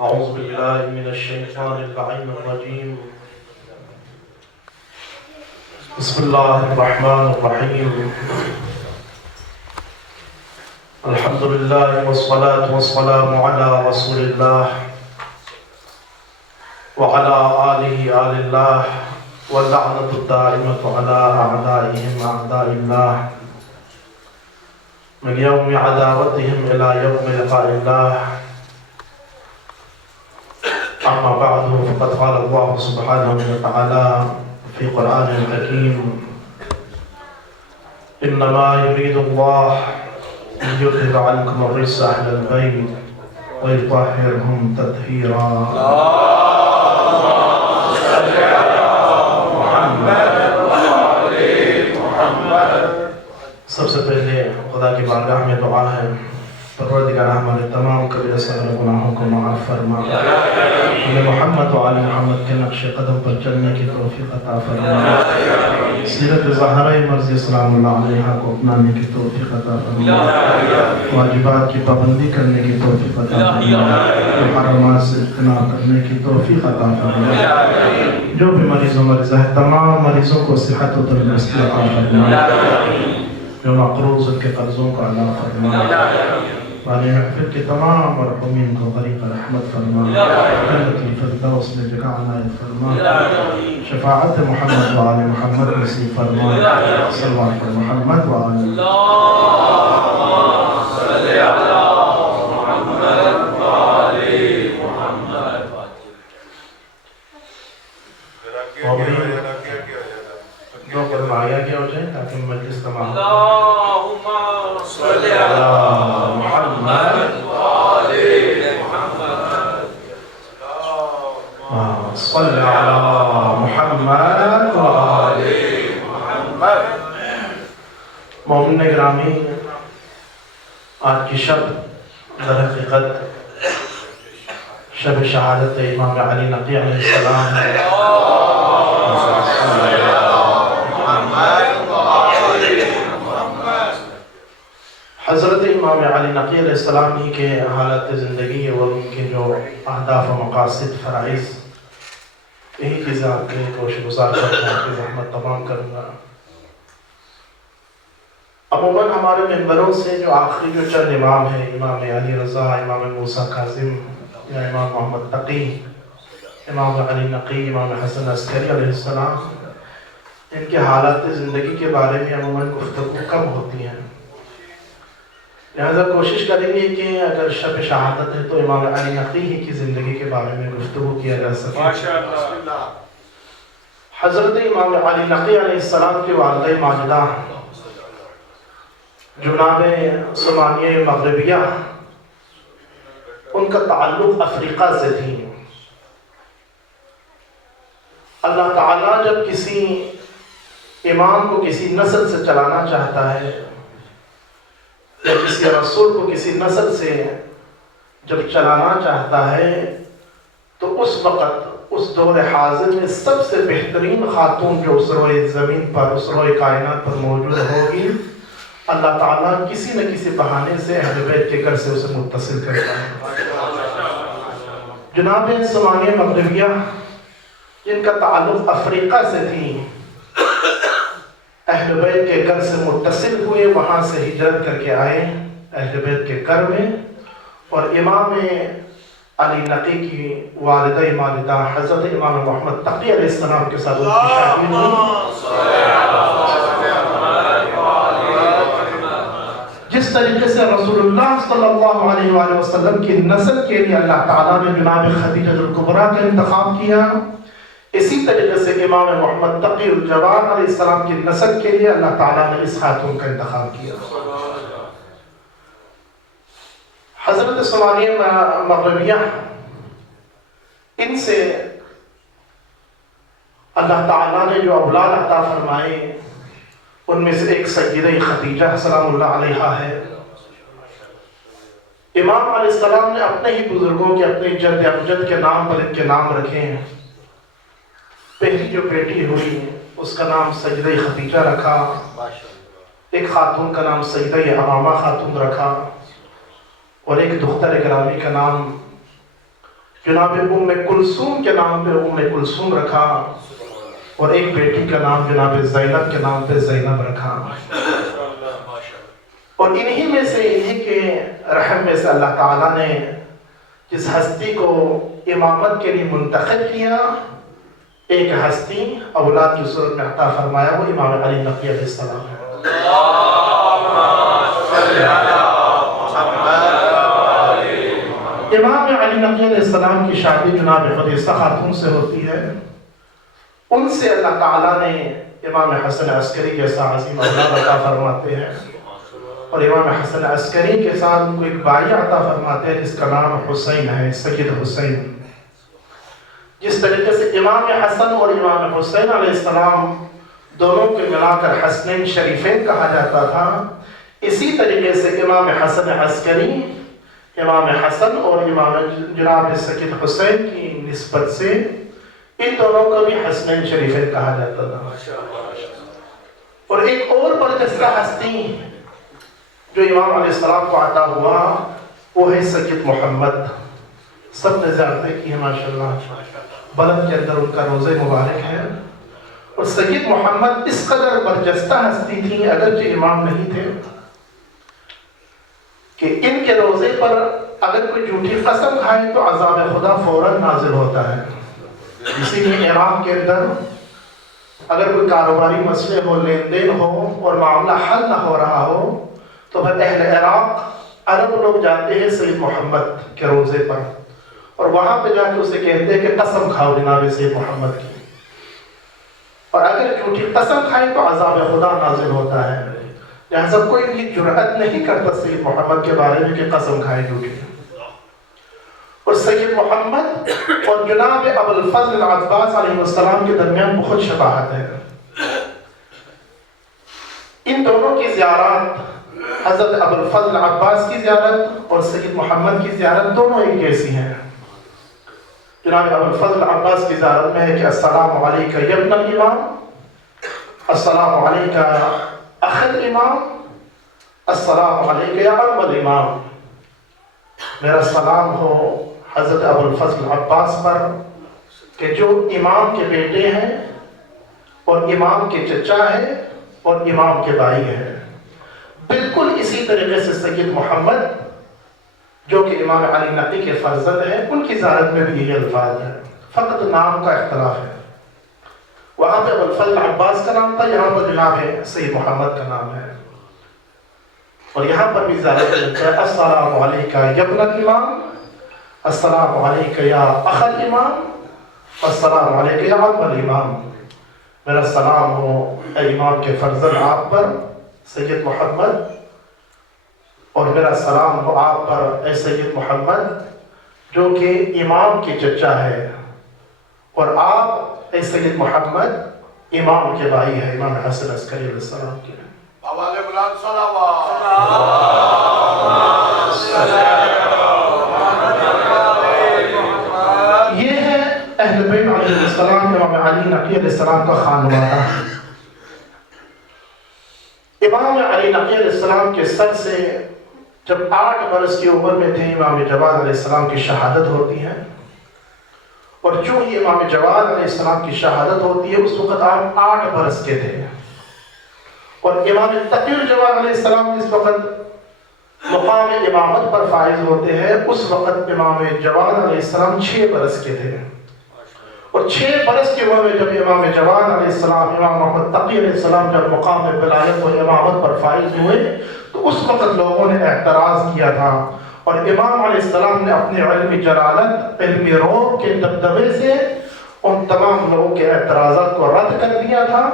أعوذ بالله من الشيطان اللعين الرجيم. بسم الله الرحمن الرحيم. الحمد لله والصلاة والسلام على رسول الله وعلى آله آل الله واللعنة الدائمة على أعدائهم أعداء الله من يوم عداوتهم إلى يوم لقاء الله. أما بعد فقد قال الله سبحانه وتعالى في قرآن الحكيم: إنما يريد الله ليذهب عنكم الرجس أهل البيت ويطهرهم تطهيرا. سب سے پہلے خدا کی بارگاہ میں دعا ہے، پروردگار ہمارے تمام کبیرہ صغیر گناہوں کو معاف فرما، ہمیں محمد و آل محمد کے نقش قدم پر چلنے کی توفیق عطا فرما، سیرت زہرہ مرضی سلام اللہ علیہا کو اپنانے کی توفیق عطا فرما، واجبات کی پابندی کرنے کی توفیق عطا فرما، محرمات سے اجتناب کرنے کی توفیق عطا فرما، جو بھی مریضوں مریضہ ہے تمام مریضوں کو صحت و تندرستی عطا فرما، جو مقروض ان کے قرضوں کو عطا فرما، والے محفل کے تمام مرحومین کو غریق رحمت فرما، جنت الفردوس میں جگہ عنایت فرما، شفاعت محمد و آل محمد نصیب فرما، صلوات پر محمد و آل جو فرمایا گیا ہو جائے تاکہ مجلس تمام اللہم صلی علی محمد و آل محمد، صلی علی محمد و آل محمد۔ مومن گرامی، آج کی شب در حقیقت شب شہادت امام علی نقی علیہ السلام ہے۔ حضرت امام علی نقی علیہ السلام ہی کے حالت زندگی اور ان کے جو اہداف و مقاصد فرائض، یہی چیزیں آپ کے کوشش گزار کرنا آپ کی زحمت تمام کروں گا۔ عموماً ہمارے ممبروں سے جو آخری جو چند امام ہیں، امام علی رضا، امام موسیٰ کاظم یا امام محمد تقی، امام علی نقی، امام حسن عسکری علیہ السلام، ان کے حالات زندگی کے بارے میں عموماً گفتگو کم ہوتی ہیں، لہذا کوشش کریں گے کہ اگر شب شہادت ہے تو امام علی نقی ہی کی زندگی کے بارے میں گفتگو کیا جا سکے۔ حضرت امام علی نقی علیہ السلام کی والدہ ماجدہ جناب ثمانیہ مغربیہ، ان کا تعلق افریقہ سے تھی۔ اللہ تعالیٰ جب کسی امام کو کسی نسل سے چلانا چاہتا ہے یا کسی رسول کو کسی نسل سے جب چلانا چاہتا ہے تو اس وقت اس دور حاضر میں سب سے بہترین خاتون جو اس روئے زمین پر، اس روئے کائنات پر موجود ہوگی، اللہ تعالیٰ کسی نہ کسی بہانے سے اہل بیت کے گھر سے اسے متصل کرتا ہے۔ جناب ثمانیہ مغربیہ جن کا تعلق افریقہ سے تھی، اہل بیت کے گھر سے متصل ہوئے، وہاں سے ہجرت کر کے آئے اہل بیت کے گھر میں، اور امام علی نقی کی والدہ حضرت امام محمد تقی علیہ السلام کے ساتھ ان کی شادی ہوئی۔ جس طریقے سے رسول اللہ صلی اللہ علیہ وآلہ وسلم کی نسل کے لیے اللہ تعالیٰ نے جناب خدیجہ الکبریٰ کا انتخاب کیا، اسی طریقے سے امام محمد تقی الجواد علیہ السلام کی نسل کے لیے اللہ تعالیٰ نے اس خاتون کا انتخاب کیا۔ حضرت ثمانیہ مغربیہ، ان سے اللہ تعالیٰ نے جو اولاد عطا فرمائے ان میں سے ایک سیدہ خدیجہ سلام اللہ علیہا ہے۔ امام علیہ السلام نے اپنے ہی بزرگوں کے، اپنے جد امجد کے نام پر ان کے نام رکھے ہیں۔ پہلی جو بیٹی ہوئی اس کا نام سیدہ خدیجہ رکھا، ایک خاتون کا نام سیدہ امامہ خاتون رکھا، اور ایک دختر گرامی کا نام جناب کلثوم کے نام پہ کلثوم رکھا، اور ایک بیٹی کا نام جناب زینب کے نام پہ زینب رکھا۔ اور انہی میں سے، انہی کے رحم میں سے اللہ تعالیٰ نے جس ہستی کو امامت کے لیے منتخب کیا، ایک ہستی اولاد کی صورت میں عطا فرمایا، وہ امام علی نقی علیہ السلام ہے۔ امام علی نقی علیہ السلام کی شادی جناب حدیثہ خاتون سے ہوتی ہے۔ ان سے اللہ تعالیٰ نے امام حسن عسکری جیسا عظیم اولاد عطا فرماتے ہیں، اور امام حسن عسکری کے ساتھ ان کو ایک بھائی عطا فرماتے ہیں جس کا نام حسین ہے، سید حسین۔ جس طریقے سے امام حسن اور امام حسین علیہ السلام دونوں کے ملا کر حسنین شریفین کہا جاتا تھا، اسی طریقے سے امام حسن عسکری، امام حسن اور امام جناب سید حسین کی نسبت سے ان دونوں کو بھی حسنین شریفین کہا جاتا تھا۔ اور ایک اور برجستہ ہستی جو امام علیہ السلام کو عطا ہوا، وہ ہے سید محمد۔ سب نے زیارتیں کی ہیں ماشاءاللہ، بلد کے اندر ان کا روزہ مبارک ہے۔ اور سید محمد اس قدر برجستہ ہستی تھی، اگرچہ امام نہیں تھے، کہ ان کے روزے پر اگر کوئی جھوٹی قسم کھائے تو عذاب خدا فوراً نازل ہوتا ہے۔ اسی لیے عراق کے اندر اگر کوئی کاروباری مسئلے ہو، لین دین ہو اور معاملہ حل نہ ہو رہا ہو، تو پھر اہل عراق عرب لوگ جاتے ہیں سید محمد کے روزے پر، اور وہاں پہ جا کے اسے کہتے ہیں کہ قسم کھاؤ جناب سید محمد کی، اور اگر جھوٹی قسم کھائے تو عذاب خدا نازل ہوتا ہے۔ لہذا کوئی بھی جرأت نہیں کرتا سید محمد کے بارے میں کہ قسم کھائے جھوٹی۔ اور سید محمد اور جناب ابو الفضل العباس علیہ السلام کے درمیان بہت شباہت ہے۔ ان دونوں کی زیارات، حضرت ابو الفضل عباس کی زیارت اور سید محمد کی زیارت، دونوں ایک جیسی ہیں۔ جناب ابو الفضل عباس کی زیارت میں ہے کہ السلام علیکہ یا ابن الامام، السلام علیکہ اخ الامام، السلام علیکہ یا ام الامام۔ میرا سلام ہو حضرت ابو الفضل عباس پر کہ جو امام کے بیٹے ہیں اور امام کے چچا ہیں اور امام کے بھائی ہیں۔ بالکل اسی طریقے سے سید محمد جو کہ امام علی نقی کے فرزند ہیں، ان کی زیارت میں بھی یہی الفاظ ہیں، فقط نام کا اختلاف ہے۔ وہاں پہ ابو الفضل عباس کا نام تھا، یہاں پر جناب ہے سید محمد کا نام ہے۔ اور یہاں پر بھی زیارت ہے السلام علیکہ یا ابن الامام، السلام علیکہ یا اخ الامام، السلام علیکہ یا ام الامام۔ میرا سلام ہو اے امام کے فرزند آپ پر سید محمد، اور میرا سلام ہو آپ پر اے سید محمد جو کہ امام کے چچا ہے، اور آپ اے سید محمد امام کے بھائی ہے، امام حسن عسکری علیہ السلام کے۔ یہ ہے اہل بیت علیہ السلام، امام علی نقی علیہ السلام کا خانوادہ۔ امام علی نقی علیہ السلام کے سر سے جب 8 برس کی عمر میں تھے، امام جواد علیہ السلام کی شہادت ہوتی ہے، اور جو ہی امام جواد علیہ السلام کی شہادت ہوتی ہے اس وقت آپ 8 برس کے تھے، اور امام تقی الجواد علیہ السلام جس وقت مقام امامت پر فائز ہوتے ہیں، اس وقت امام جواد علیہ السلام 6 برس کے تھے۔ اور 6 برس کی عمر میں جب امام جواد علیہ السلام، امام محمد تقی علیہ السلام جب مقام ولایت و امامت پر فائز ہوئے، تو اس وقت لوگوں نے اعتراض کیا تھا، اور امام علیہ السلام نے اپنے علمی جلالت، علمی روب کے دبدبے سے ان تمام لوگوں کے اعتراضات کو رد کر دیا تھا،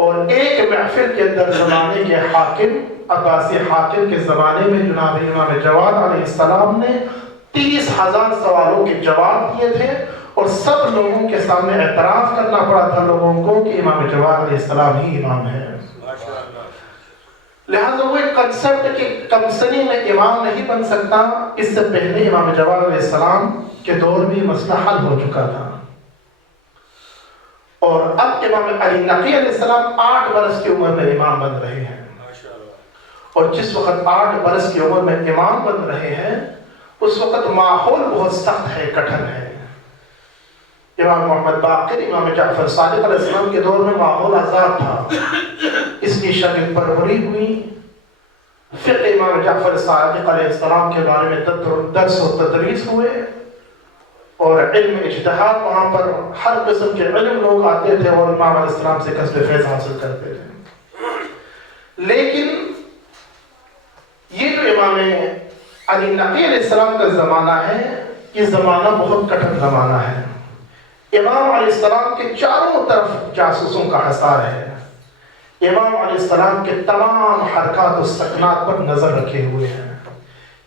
اور ایک محفل کے اندر زمانے کے حاکم، عباسی حاکم کے زمانے میں جناب امام جواد علیہ السلام نے 30,000 سوالوں کے جواب دیے تھے، اور سب لوگوں کے سامنے اعتراف کرنا پڑا تھا لوگوں کو کہ امام جواد علیہ السلام ہی امام ہے۔ لہذا وہ ایک کنسپٹ کہ کم سنی میں امام نہیں بن سکتا، اس سے پہلے امام جواد علیہ السلام کے دور میں مسئلہ حل ہو چکا تھا، اور اب امام علی نقی علیہ السلام 8 برس کی عمر میں امام بن رہے ہیں، اور جس وقت 8 برس کی عمر میں امام بن رہے ہیں اس وقت ماحول بہت سخت ہے، کٹھن ہے۔ امام محمد باقر، امام جعفر صادق علیہ السلام کے دور میں ماحول آزاد تھا، اس کی شاگرد پروری ہوئی، فقہ امام جعفر صادق علیہ السلام کے بارے میں درس و تدریس ہوئے، اور علم اجتہاد، وہاں پر ہر قسم کے علم لوگ آتے تھے اور امام علیہ السلام سے کسب فیض حاصل کرتے تھے۔ لیکن یہ جو امام علی نقی علیہ السلام کا زمانہ ہے، یہ زمانہ بہت کٹھن زمانہ ہے۔ امام علیہ السلام کے چاروں طرف جاسوسوں کا حصار ہے، امام علیہ السلام کے تمام حرکات و سکنات پر نظر رکھے ہوئے ہیں،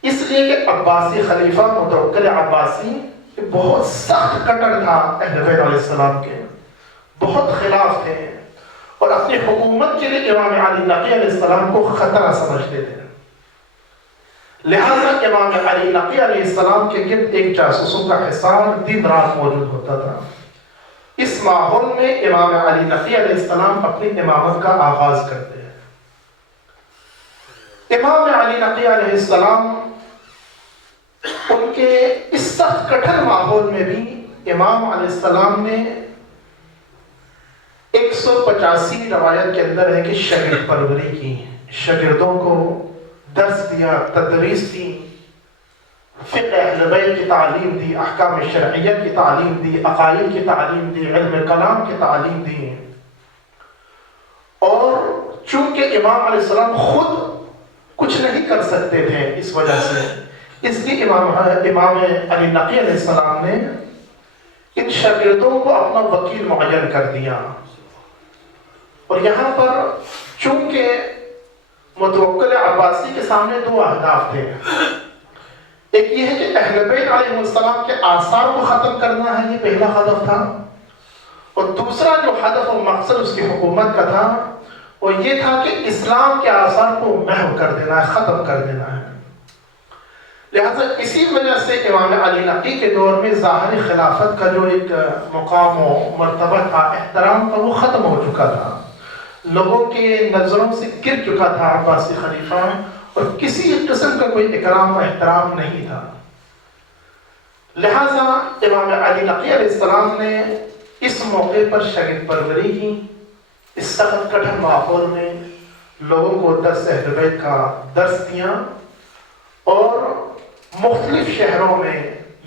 اس لیے کہ عباسی خلیفہ متوکل عباسی بہت سخت کٹر تھا اہل بیت علیہ السلام کے، بہت خلاف تھے، اور اپنی حکومت کے لیے امام علی نقی علیہ السلام کو خطرہ سمجھتے تھے۔ لہذا امام علی نقی علیہ السلام کے گرد ایک جاسوسوں کا حصار دن رات موجود ہوتا تھا۔ اس ماحول میں امام علی نقی علیہ السلام اپنی امامت کا آغاز کرتے ہیں۔ امام علی نقی علیہ السلام ان کے اس سخت کٹھن ماحول میں بھی امام علیہ السلام نے 185 روایت کے اندر ہے کہ شاگرد پروری کی، شاگردوں کو درس دیا، تدریس دی، فقہ اہل بیت کی تعلیم دی، احکام شرعیہ کی تعلیم دی، عقائد کی تعلیم دی، علم کلام کی تعلیم دی۔ اور چونکہ امام علیہ السلام خود کچھ نہیں کر سکتے تھے اس وجہ سے، اس لیے امام علی نقی علیہ السلام نے ان شاگردوں کو اپنا وکیل معین کر دیا۔ اور یہاں پر چونکہ متوکل عباسی کے سامنے دو اہداف تھے، ایک یہ ہے کہ اہل بیت علیہ السلام کے آثار کو ختم کرنا ہے، یہ پہلا ہدف تھا، اور دوسرا جو ہدف و مقصد اس کی حکومت کا تھا وہ یہ تھا کہ اسلام کے آثار کو محو کر دینا ہے، ختم کر دینا ہے۔ لہذا اسی وجہ سے امام علی نقی کے دور میں ظاہری خلافت کا جو ایک مقام و مرتبہ تھا، احترام تھا، وہ ختم ہو چکا تھا، لوگوں کے نظروں سے گر چکا تھا عباسی خلیفہ، اور کسی قسم کا کوئی اکرام و احترام نہیں تھا۔ لہذا امام علی نقی علیہ السلام نے اس موقع پر شاگرد پروری کی، اس سخت کٹھن ماحول میں لوگوں کو درس اہل بیت کا درس دیا، اور مختلف شہروں میں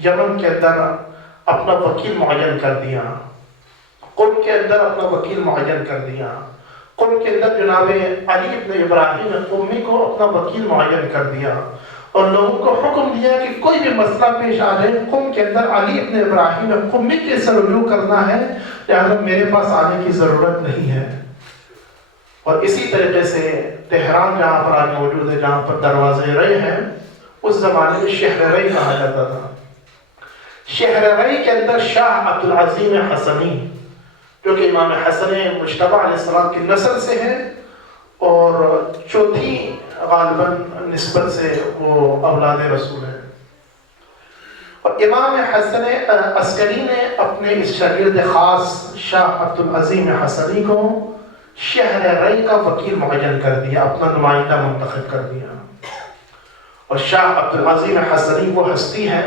یمن کے اندر اپنا وکیل معین کر دیا، قم کے اندر اپنا وکیل معین کر دیا، قم کے اندر جناب علی ابن ابراہیم قمی کو اپنا وکیل معین کر دیا، اور لوگوں کو حکم دیا کہ کوئی بھی مسئلہ پیش آ جائے قم کے اندر علی ابن ابراہیم قمی کے سے رجوع کرنا ہے، لہذا میرے پاس آنے کی ضرورت نہیں ہے۔ اور اسی طریقے سے تہران جہاں پر آج موجود ہے، جہاں پر دروازے رے ہیں، اس زمانے میں شہر رے کہا جاتا تھا۔ شہر رے کے اندر شاہ عبدالعظیم حسنی، جو کہ امام حسن مجتبی علیہ السلام کی نسل سے ہے، اور چوتھی غالباً نسبت سے وہ اولاد رسول ہے، اور امام حسن عسکری نے اپنے اس شاگرد خاص شاہ عبدالعظیم حسنی کو شہر رے کا وکیل معین کر دیا، اپنا نمائندہ منتخب کر دیا۔ اور شاہ عبدالعظیم حسنی وہ ہستی ہے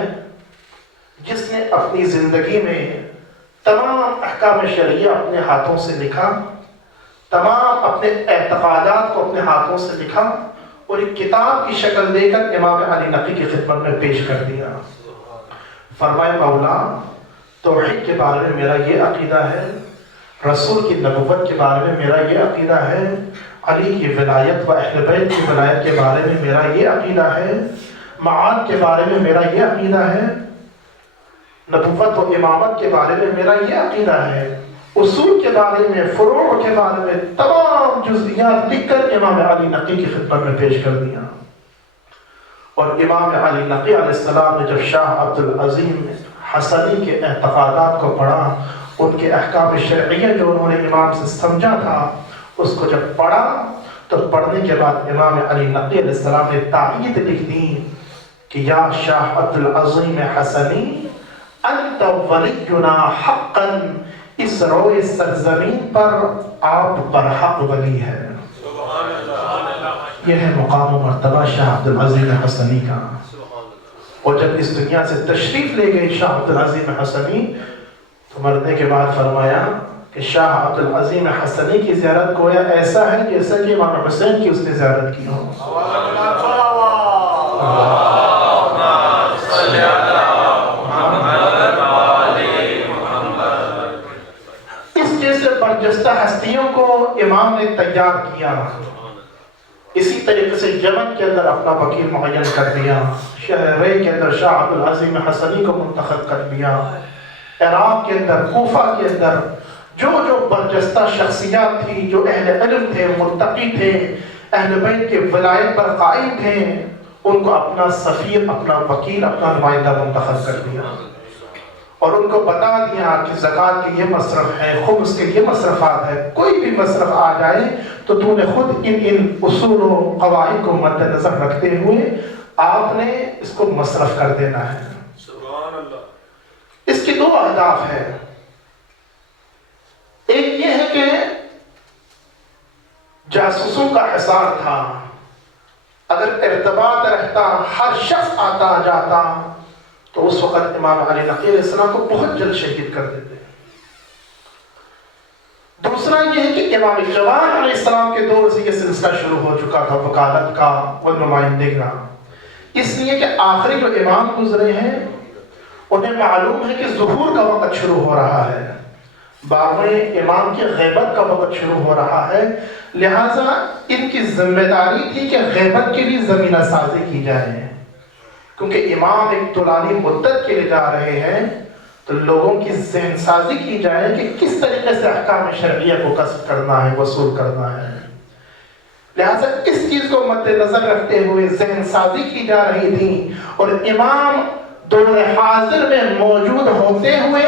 جس نے اپنی زندگی میں تمام احکام شرعیہ اپنے ہاتھوں سے لکھا، تمام اپنے اعتقادات کو اپنے ہاتھوں سے لکھا، اور ایک کتاب کی شکل دے کر امام علی نقی کی خدمت میں پیش کر دیا۔ فرمائے مولا، توحید کے بارے میں میرا یہ عقیدہ ہے، رسول کی نبوت کے بارے میں میرا یہ عقیدہ ہے، علی کی ولایت و اہل بیت کی ولایت کے بارے میں میرا یہ عقیدہ ہے، معاد کے بارے میں میرا یہ عقیدہ ہے، نبوت و امامت کے بارے میں میرا یہ عقیدہ ہے، اصول کے بارے میں، فروع کے بارے میں تمام جزئیات لکھ کر امام علی نقی کی خدمت میں پیش کر دیا۔ اور امام علی نقی علیہ السلام نے جب شاہ عبدالعظیم حسنی کے اعتقادات کو پڑھا، ان کے احکام شرعیہ جو انہوں نے امام سے سمجھا تھا، اس کو جب پڑھا تو پڑھنے کے بعد امام علی نقی علیہ السلام نے تائید لکھ دی کہ یا شاہ عبدالعظیم حسنی انت ولینا حقا، اس روئے سرزمین پر آپ برحق ولی ہے۔ یہ ہے مقام و مرتبہ شاہ عبدالعظیم حسنی کا۔ اور جب اس دنیا سے تشریف لے گئے شاہ عبد العظیم حسنی تو مرنے کے بعد فرمایا کہ شاہ عبد العظیم حسنی کی زیارت گویا ایسا ہے جیسا کہ امام حسین کی اس نے زیارت کی ہو. اس جیسے برجستہ ہستیوں کو امام نے تیار کیا. اسی طریقے سے یمن کے اندر اپنا وکیل معین کر دیا، شہر رے کے اندر شاہ عبد العظیم حسنی کو منتخب کر دیا، عراق کے اندر، کوفہ کے اندر جو برجستہ شخصیات تھی، جو اہل علم تھے، متقی تھے، اہل بیت کے ولایت پر قائم تھے، ان کو اپنا سفیر، اپنا وکیل، اپنا نمائندہ منتخب کر دیا اور ان کو بتا دیا کہ زکوٰۃ کے یہ مصرف ہے، خمس کے یہ مصرفات ہے، کوئی بھی مصرف آ جائے تو تو نے خود ان اصول و قواعد کو مد نظر رکھتے ہوئے آپ نے اس کو مصرف کر دینا ہے. سبحان اللہ. اس کے 2 اہداف ہیں. ایک یہ ہے کہ جاسوسوں کا حصار تھا، اگر ارتباط رہتا، ہر شخص آتا جاتا تو اس وقت امام علی نقی علیہ السلام کو بہت جلد شہید کر دیتے. دوسرا یہ ہے کہ امام جوان علیہ السلام کے دور سے یہ سلسلہ شروع ہو چکا تھا وکالت کا و نمائندگی کا، اس لیے کہ آخری جو امام گزرے ہیں انہیں معلوم ہے کہ ظہور کا وقت شروع ہو رہا ہے، 12ویں امام کی غیبت کا وقت شروع ہو رہا ہے، لہٰذا ان کی ذمہ داری تھی کہ غیبت کے لیے زمینہ سازی کی جائے، کیونکہ امام ایک طولانی مدت کے لیے جا رہے ہیں تو لوگوں کی ذہن سازی کی جائے کہ کس طریقے سے احکام شرعیہ کو کسب کرنا ہے، وصول کرنا ہے. لہٰذا اس چیز کو مد نظر رکھتے ہوئے ذہن سازی کی جا رہی تھی اور امام دور حاضر میں موجود ہوتے ہوئے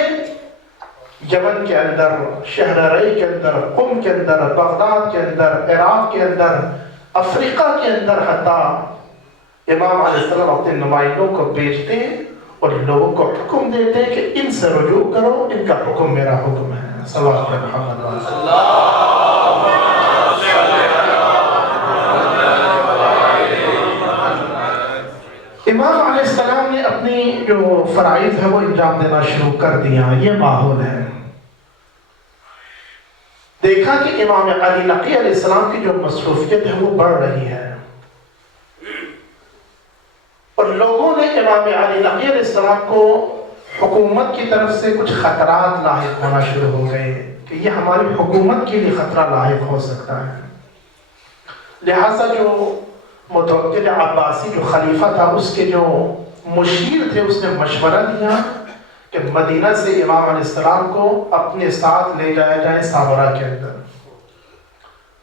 یمن کے اندر، شہر رے کے اندر، قم کے اندر، بغداد کے اندر، عراق کے اندر، افریقہ کے اندر حتیٰ امام علیہ السلام اپنے نمائندوں کو بھیجتے اور لوگوں کو حکم دیتے کہ ان سے رجوع کرو، ان کا حکم میرا حکم ہے. صلوات محمد امام علیہ السلام نے اپنی جو فرائض ہے وہ انجام دینا شروع کر دیا. یہ ماحول ہے. دیکھا کہ امام علی نقی علیہ السلام کی جو مصروفیت ہے وہ بڑھ رہی ہے اور لوگوں نے امام علی نقی علیہ السلام کو حکومت کی طرف سے کچھ خطرات لاحق ہونا شروع ہو گئے کہ یہ ہماری حکومت کے لیے خطرہ لاحق ہو سکتا ہے. لہٰذا جو متوکل عباسی جو خلیفہ تھا، اس کے جو مشیر تھے، اس نے مشورہ دیا کہ مدینہ سے امام علیہ السلام کو اپنے ساتھ لے جایا جائے سامرا کے اندر.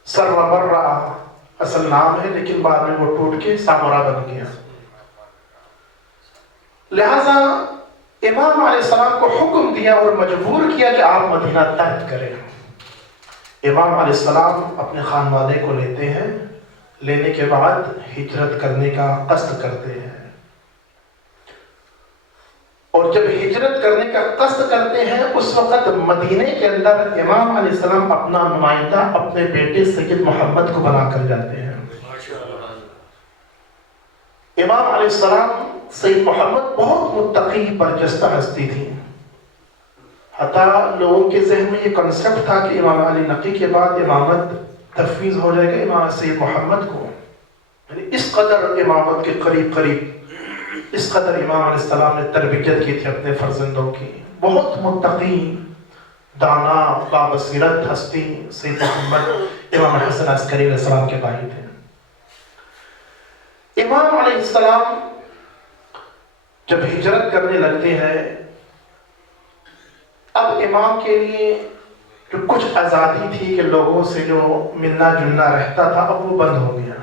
سرمرہ اصل نام ہے لیکن بعد میں وہ ٹوٹ کے سامرا بن گیا. لہذا امام علیہ السلام کو حکم دیا اور مجبور کیا کہ آپ مدینہ ترک کریں. امام علیہ السلام اپنے خانوادے کو لیتے ہیں، لینے کے بعد ہجرت کرنے کا قصد کرتے ہیں اور جب ہجرت کرنے کا قصد کرتے ہیں اس وقت مدینے کے اندر امام علیہ السلام اپنا نمائندہ اپنے بیٹے سید محمد کو بنا کر جاتے ہیں. امام علیہ السلام سید محمد بہت متقی برجستہ ہستی تھی، حتیٰ لوگوں کے ذہن میں یہ کنسپٹ تھا کہ امام علی نقی کے بعد امامت تفویض ہو جائے گا امام سید محمد کو. یعنی اس قدر امامت کے قریب اس قدر امام علیہ السلام نے تربیت کی تھی اپنے فرزندوں کی. بہت متقی، دانا، بابصیرت ہستی سید محمد امام حسن عسکری علیہ السلام کے بھائی تھے. امام علیہ السلام جب ہجرت کرنے لگتے ہیں اب امام کے لیے جو کچھ آزادی تھی کہ لوگوں سے جو ملنا جلنا رہتا تھا اب وہ بند ہو گیا.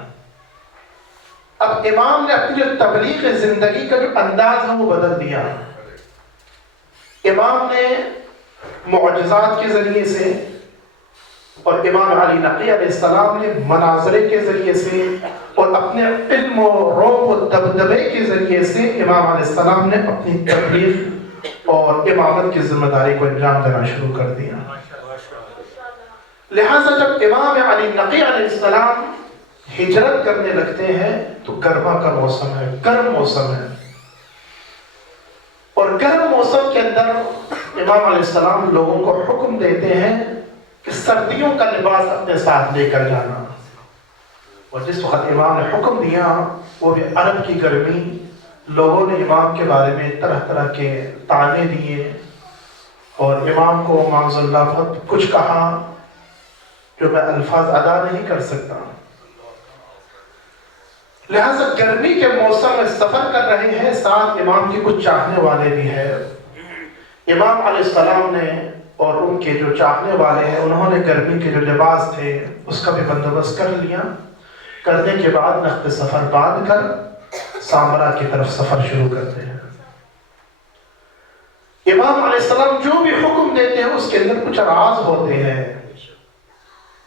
اب امام نے اپنی جو تبلیغ زندگی کا جو انداز ہے وہ بدل دیا. امام نے معجزات کے ذریعے سے اور امام علی نقی علیہ السلام نے مناظرے کے ذریعے سے اور اپنے علم و روب و دبدبے کے ذریعے سے امام علیہ السلام نے اپنی تبلیغ اور امامت کی ذمہ داری کو انجام دینا شروع کر دیا. لہٰذا جب امام علی نقی علیہ السلام ہجرت کرنے لگتے ہیں تو گرما کا موسم ہے، گرم موسم ہے. اور گرم موسم کے اندر امام علیہ السلام لوگوں کو حکم دیتے ہیں کہ سردیوں کا لباس اپنے ساتھ لے کر جانا. اور جس وقت امام نے حکم دیا وہ بھی عرب کی گرمی، لوگوں نے امام کے بارے میں طرح طرح کے طعنے دیے اور امام کو معاذ اللہ بہت کچھ کہا جو میں الفاظ ادا نہیں کر سکتا. لہذا گرمی کے موسم میں سفر کر رہے ہیں، ساتھ امام کی کچھ چاہنے والے بھی ہیں. امام علیہ السلام نے اور ان کے جو چاہنے والے ہیں انہوں نے گرمی کے جو لباس تھے اس کا بھی بندوبست کر لیا. کرنے کے بعد نقد سفر باندھ کر سامرا کی طرف سفر شروع کرتے ہیں. امام علیہ السلام جو بھی حکم دیتے ہیں اس کے اندر کچھ راز ہوتے ہیں،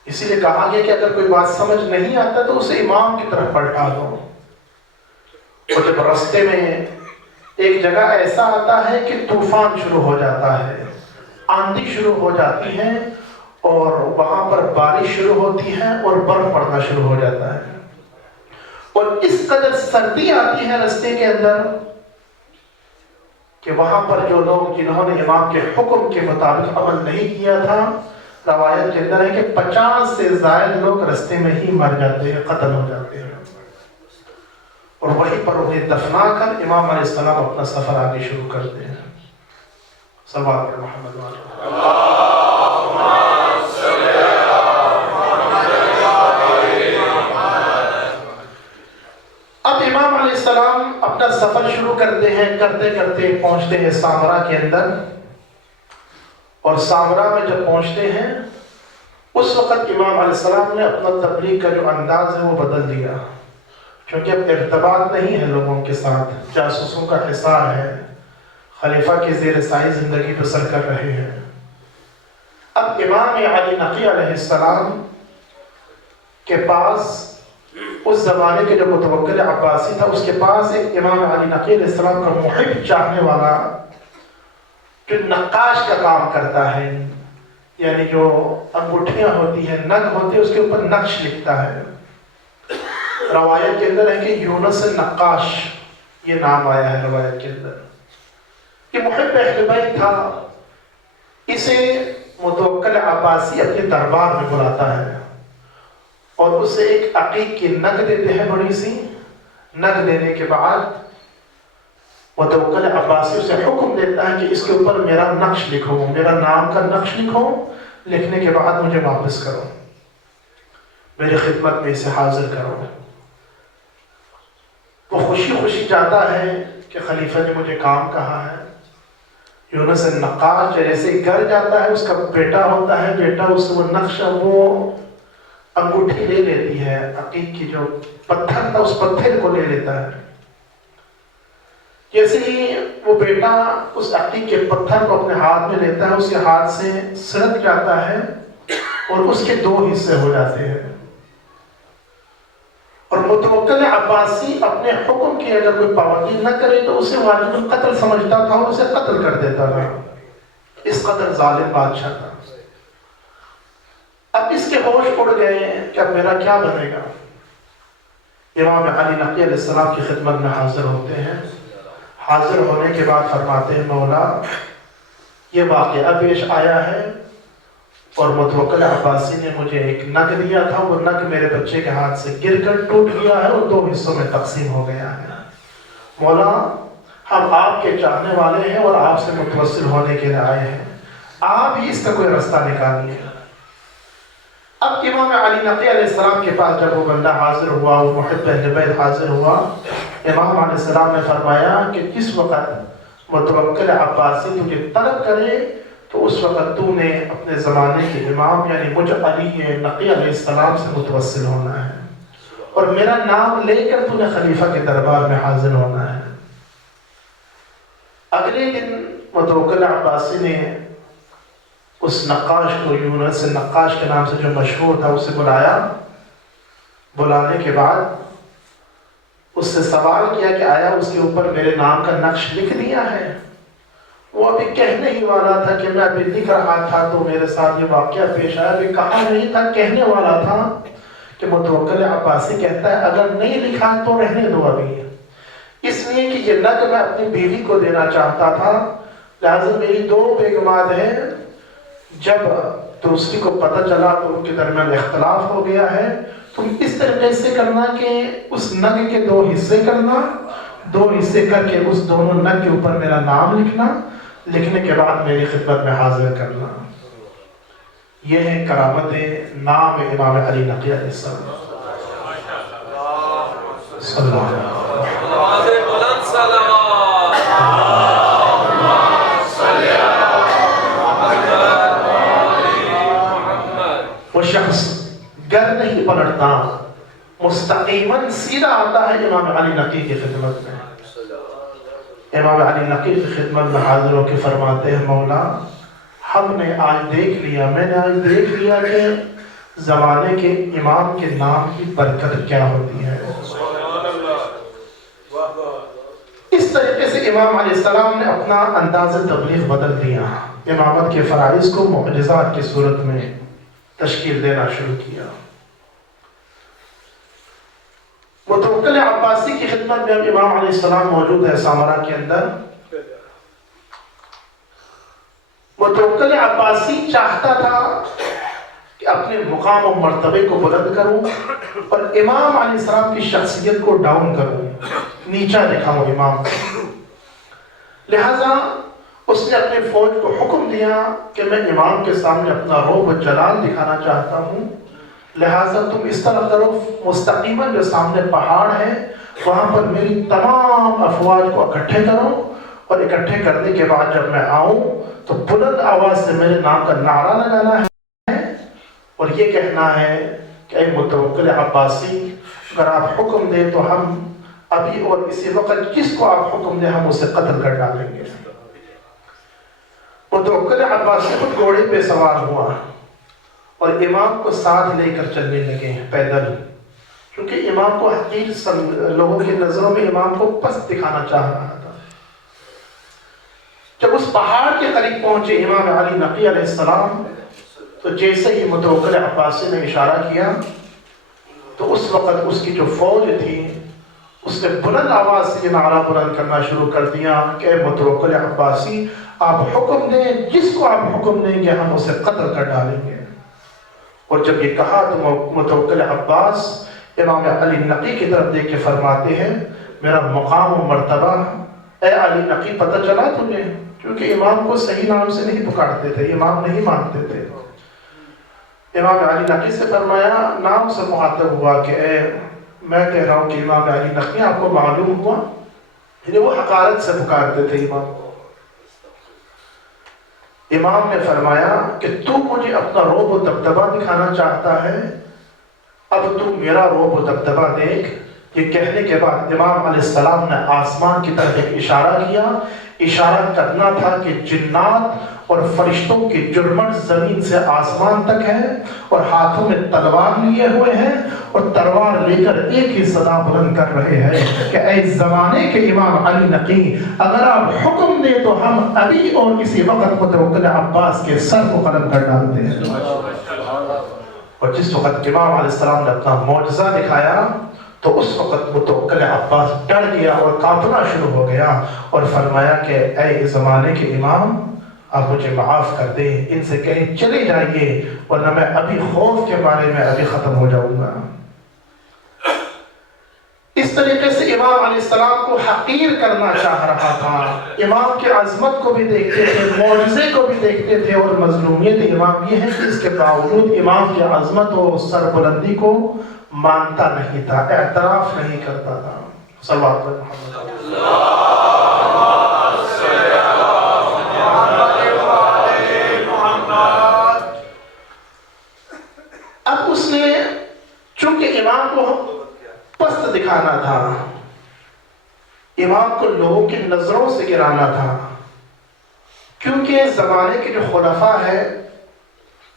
اسی لیے کہا گیا کہ اگر کوئی بات سمجھ نہیں آتا تو اسے امام کی طرف پلٹا دو. اور جب رستے میں ایک جگہ ایسا آتا ہے کہ طوفان شروع ہو جاتا ہے، آندھی شروع ہو جاتی ہے اور وہاں پر بارش شروع ہوتی ہے اور برف پڑنا شروع ہو جاتا ہے، اور اس قدر سردی آتی ہے رستے کے اندر کہ وہاں پر جو لوگ جنہوں نے امام کے حکم کے مطابق عمل نہیں کیا تھا، روایت کے اندر ہے کہ 50 سے زائد لوگ رستے میں ہی مر جاتے ہیں، قتل ہو جاتے ہیں. اور وہیں پر انہیں دفنا کر امام علیہ السلام اپنا سفر آگے شروع کرتے ہیں. صلوات محمد اب امام علیہ السلام اپنا سفر شروع کرتے ہیں. کرتے کرتے پہنچتے ہیں سامرا کے اندر، اور سامرا میں جب پہنچتے ہیں اس وقت امام علیہ السلام نے اپنا تبلیغ کا جو انداز ہے وہ بدل دیا، کیونکہ اب ارتباط نہیں ہے لوگوں کے ساتھ، جاسوسوں کا حصار ہے، خلیفہ کے زیر سایہ زندگی بسر کر رہے ہیں. اب امام علی نقی علیہ السلام کے پاس اس زمانے کے جو متوکل عباسی تھا، اس کے پاس ایک امام علی نقی علیہ السلام کا محب چاہنے والا جو نقاش کا کام کرتا ہے، یعنی جو انگوٹھیاں ہوتی ہیں، نگ ہوتی ہے، اس کے اوپر نقش لکھتا ہے. روایت کے اندر ہے کہ یونس نقاش یہ نام آیا ہے روایت کے اندر. یہ محب اہل بیت تھا. اسے متوکل عباسی اپنے دربار میں بلاتا ہے اور اسے ایک عقیق کی نگ دیتے ہیں، بڑی سی نگ. دینے کے بعد متوکل عباسی اسے حکم دیتا ہے کہ اس کے اوپر میرا نقش لکھو، میرا نام کا نقش لکھو، لکھنے کے بعد مجھے واپس کرو، میری خدمت میں اسے حاضر کرو. وہ خوشی خوشی جاتا ہے کہ خلیفہ نے مجھے کام کہا ہے. یونس نقاش جیسے گھر جاتا ہے، اس کا بیٹا ہوتا ہے، بیٹا اس وہ نقش وہ انگوٹھی لے لیتی ہے، عقیق کی جو پتھر تھا اس پتھر کو لے لیتا ہے. جیسے ہی وہ بیٹا اس عقیق کے پتھر کو اپنے ہاتھ میں لیتا ہے، اس کے ہاتھ سے سرک جاتا ہے اور اس کے 2 حصے ہو جاتے ہیں. اور متوکل عباسی اپنے حکم کی اگر کوئی پابندی نہ کرے تو اسے واجب القتل سمجھتا تھا اور اسے قتل کر دیتا تھا. اس قدر ظالم بادشاہ تھا. اب اس کے ہوش اڑ گئے کہ اب میرا کیا بنے گا. امام علی نقی علیہ السلام کی خدمت میں حاضر ہوتے ہیں. حاضر ہونے کے بعد فرماتے ہیں مولا یہ واقعہ پیش آیا ہے اور متوکل عباسی نے مجھے ایک نگ دیا تھا، وہ نگ میرے بچے کے ہاتھ سے گر کر ٹوٹ گیا ہے اور 2 حصوں میں تقسیم ہو گیا ہے. مولا ہم آپ کے چاہنے والے ہیں اور آپ سے متوسل ہونے کے لیے آئے ہیں، آپ ہی اس کا کوئی رستہ نکالیے. اب امام علی نقی علیہ السلام کے پاس جب وہ بندہ حاضر ہوا، وہ محب اہل بیت حاضر ہوا، امام علیہ السلام نے فرمایا کہ جس وقت متوکل عباسی تجھے طلب کرے تو اس وقت تو نے اپنے زمانے کے امام یعنی مجھ علی نقی علیہ السلام سے متوسل ہونا ہے اور میرا نام لے کر تو نے خلیفہ کے دربار میں حاضر ہونا ہے. اگلے دن متوکل عباسی نے اس نقاش کو، یونس نقاش کے نام سے جو مشہور تھا، اسے بلایا. بلانے کے بعد اس سے سوال کیا کہ آیا اس کے اوپر میرے نام کا نقش لکھ دیا ہے؟ وہ ابھی کہنے ہی والا تھا کہ میں ابھی لکھ رہا تھا تو میرے ساتھ یہ واقعہ پیش آیا. ابھی کہا نہیں تھا، کہنے والا تھا کہ متوکل عباسی کہتا ہے اگر نہیں لکھا تو رہنے دو. ابھی اس لیے کہ یہ نگ میں اپنی بیوی کو دینا چاہتا تھا، لہذا میری 2 بیگمات ہیں، جب دوسری کو پتہ چلا تو ان کے درمیان اختلاف ہو گیا ہے، تم اس طریقے سے کرنا کہ اس نگ کے 2 حصے کرنا، 2 حصے کر کے اس دونوں نگ کے اوپر میرا نام لکھنا، لکھنے کے بعد میری خدمت میں حاضر کرنا۔ یہ ہے کرامت نام امام علی نقی علیہ السلام صلی اللہ علیہ وسلم۔ وہ شخص گر نہیں پلٹتا، مستقیماً سیدھا آتا ہے امام علی نقی کی خدمت میں۔ امام علی نقی کی خدمت میں حاضر ہو کے فرماتے ہیں، مولا ہم نے آج دیکھ لیا، میں نے آج دیکھ لیا کہ زمانے کے امام کے نام کی برکت کیا ہوتی ہے۔ اس طریقے سے امام علیہ السلام نے اپنا انداز تبلیغ بدل دیا، امامت کے فرائض کو معجزات کی صورت میں تشکیل دینا شروع کیا۔ متوکل عباسی کی خدمت میں اب امام علیہ السلام موجود ہے سامرا کے اندر۔ متوکل عباسی چاہتا تھا کہ اپنے مقام و مرتبے کو بلند کروں اور امام علیہ السلام کی شخصیت کو ڈاؤن کروں، نیچا دکھاؤں امام کو۔ لہذا اس نے اپنے فوج کو حکم دیا کہ میں امام کے سامنے اپنا رعب و جلال دکھانا چاہتا ہوں، لہذا تم اس طرح کرو، مستقیماً جو سامنے پہاڑ ہے وہاں پر میری تمام افواج کو اکٹھے کرو، اور اکٹھے کرنے کے بعد جب میں آؤں تو بلند آواز سے میرے نام کا نعرہ لگانا ہے اور یہ کہنا ہے کہ اے متوکل عباسی، اگر آپ حکم دیں تو ہم ابھی اور اسی وقت جس کو آپ حکم دیں ہم اسے قتل کر ڈالیں گے۔ متوکل عباسی خود گھوڑے پہ سوار ہوا اور امام کو ساتھ لے کر چلنے لگے پیدل، کیونکہ امام کو حقیر لوگوں کی نظروں میں امام کو پست دکھانا چاہ رہا تھا۔ جب اس پہاڑ کے قریب پہنچے امام علی نقی علیہ السلام تو جیسے ہی متوکل عباسی نے اشارہ کیا تو اس وقت اس کی جو فوج تھی اس نے بلند آواز سے یہ نعرہ بلند کرنا شروع کر دیا کہ اے متوکل عباسی، آپ حکم دیں، جس کو آپ حکم دیں گے ہم اسے قتل کر ڈالیں گے۔ اور جب یہ کہا تو متوکل عباس امام علی نقی کی طرف دیکھ کے فرماتے ہیں، میرا مقام و مرتبہ اے علی نقی پتہ چلا تجھے؟ کیونکہ امام کو صحیح نام سے نہیں پکارتے تھے، امام نہیں مانتے تھے۔ امام علی نقی سے فرمایا، نام سے مخاطب ہوا کہ اے میں کہہ رہا ہوں کہ امام علی نقی، آپ کو معلوم ہوا؟ یعنی وہ حقارت سے پکارتے تھے امام کو۔ امام نے فرمایا کہ تو مجھے اپنا رعب و دبدبہ دکھانا چاہتا ہے، اب تو میرا رعب و دبدبہ دیکھ۔ یہ کہنے کے بعد امام علیہ السلام نے آسمان کی طرف ایک اشارہ کیا۔ اشارہ کرنا تھا کہ جنات اور فرشتوں کی جرمٹ زمین سے آسمان تک ہے اور ہاتھوں میں تلوار لیے ہوئے ہیں اور تلوار لے کر ایک ہی صدا بلند کر رہے ہیں کہ اے زمانے کے امام علی نقی، اگر آپ حکم دیں تو ہم ابھی اور اسی وقت متوکل عباس کے سر کو قلم کر ڈالتے ہیں۔ اور جس وقت امام علیہ السلام نے اپنا معجزہ دکھایا تو اس وقت متوکل عباس ڈر گیا اور کانپنا شروع ہو گیا اور فرمایا کہ اے زمانے کے امام، آپ مجھے معاف کر دیں، ان سے کہیں چلے جائیے ورنہ میں ابھی خوف کے بارے میں ابھی ختم ہو جاؤں گا۔ اس طریقے سے امام علیہ السلام کو حقیر کرنا چاہ رہا تھا۔ امام کی عظمت کو بھی دیکھتے تھے، معجزے کو بھی دیکھتے تھے، اور مظلومیت امام یہ ہے کہ اس کے باوجود امام کی عظمت و سربلندی کو مانتا نہیں تھا، اعتراف نہیں کرتا تھا۔ صلوات محمد۔ اب اس نے چونکہ امام کو پست دکھانا تھا، امام کو لوگوں کی نظروں سے گرانا تھا، کیونکہ زمانے کے جو خلفاء ہے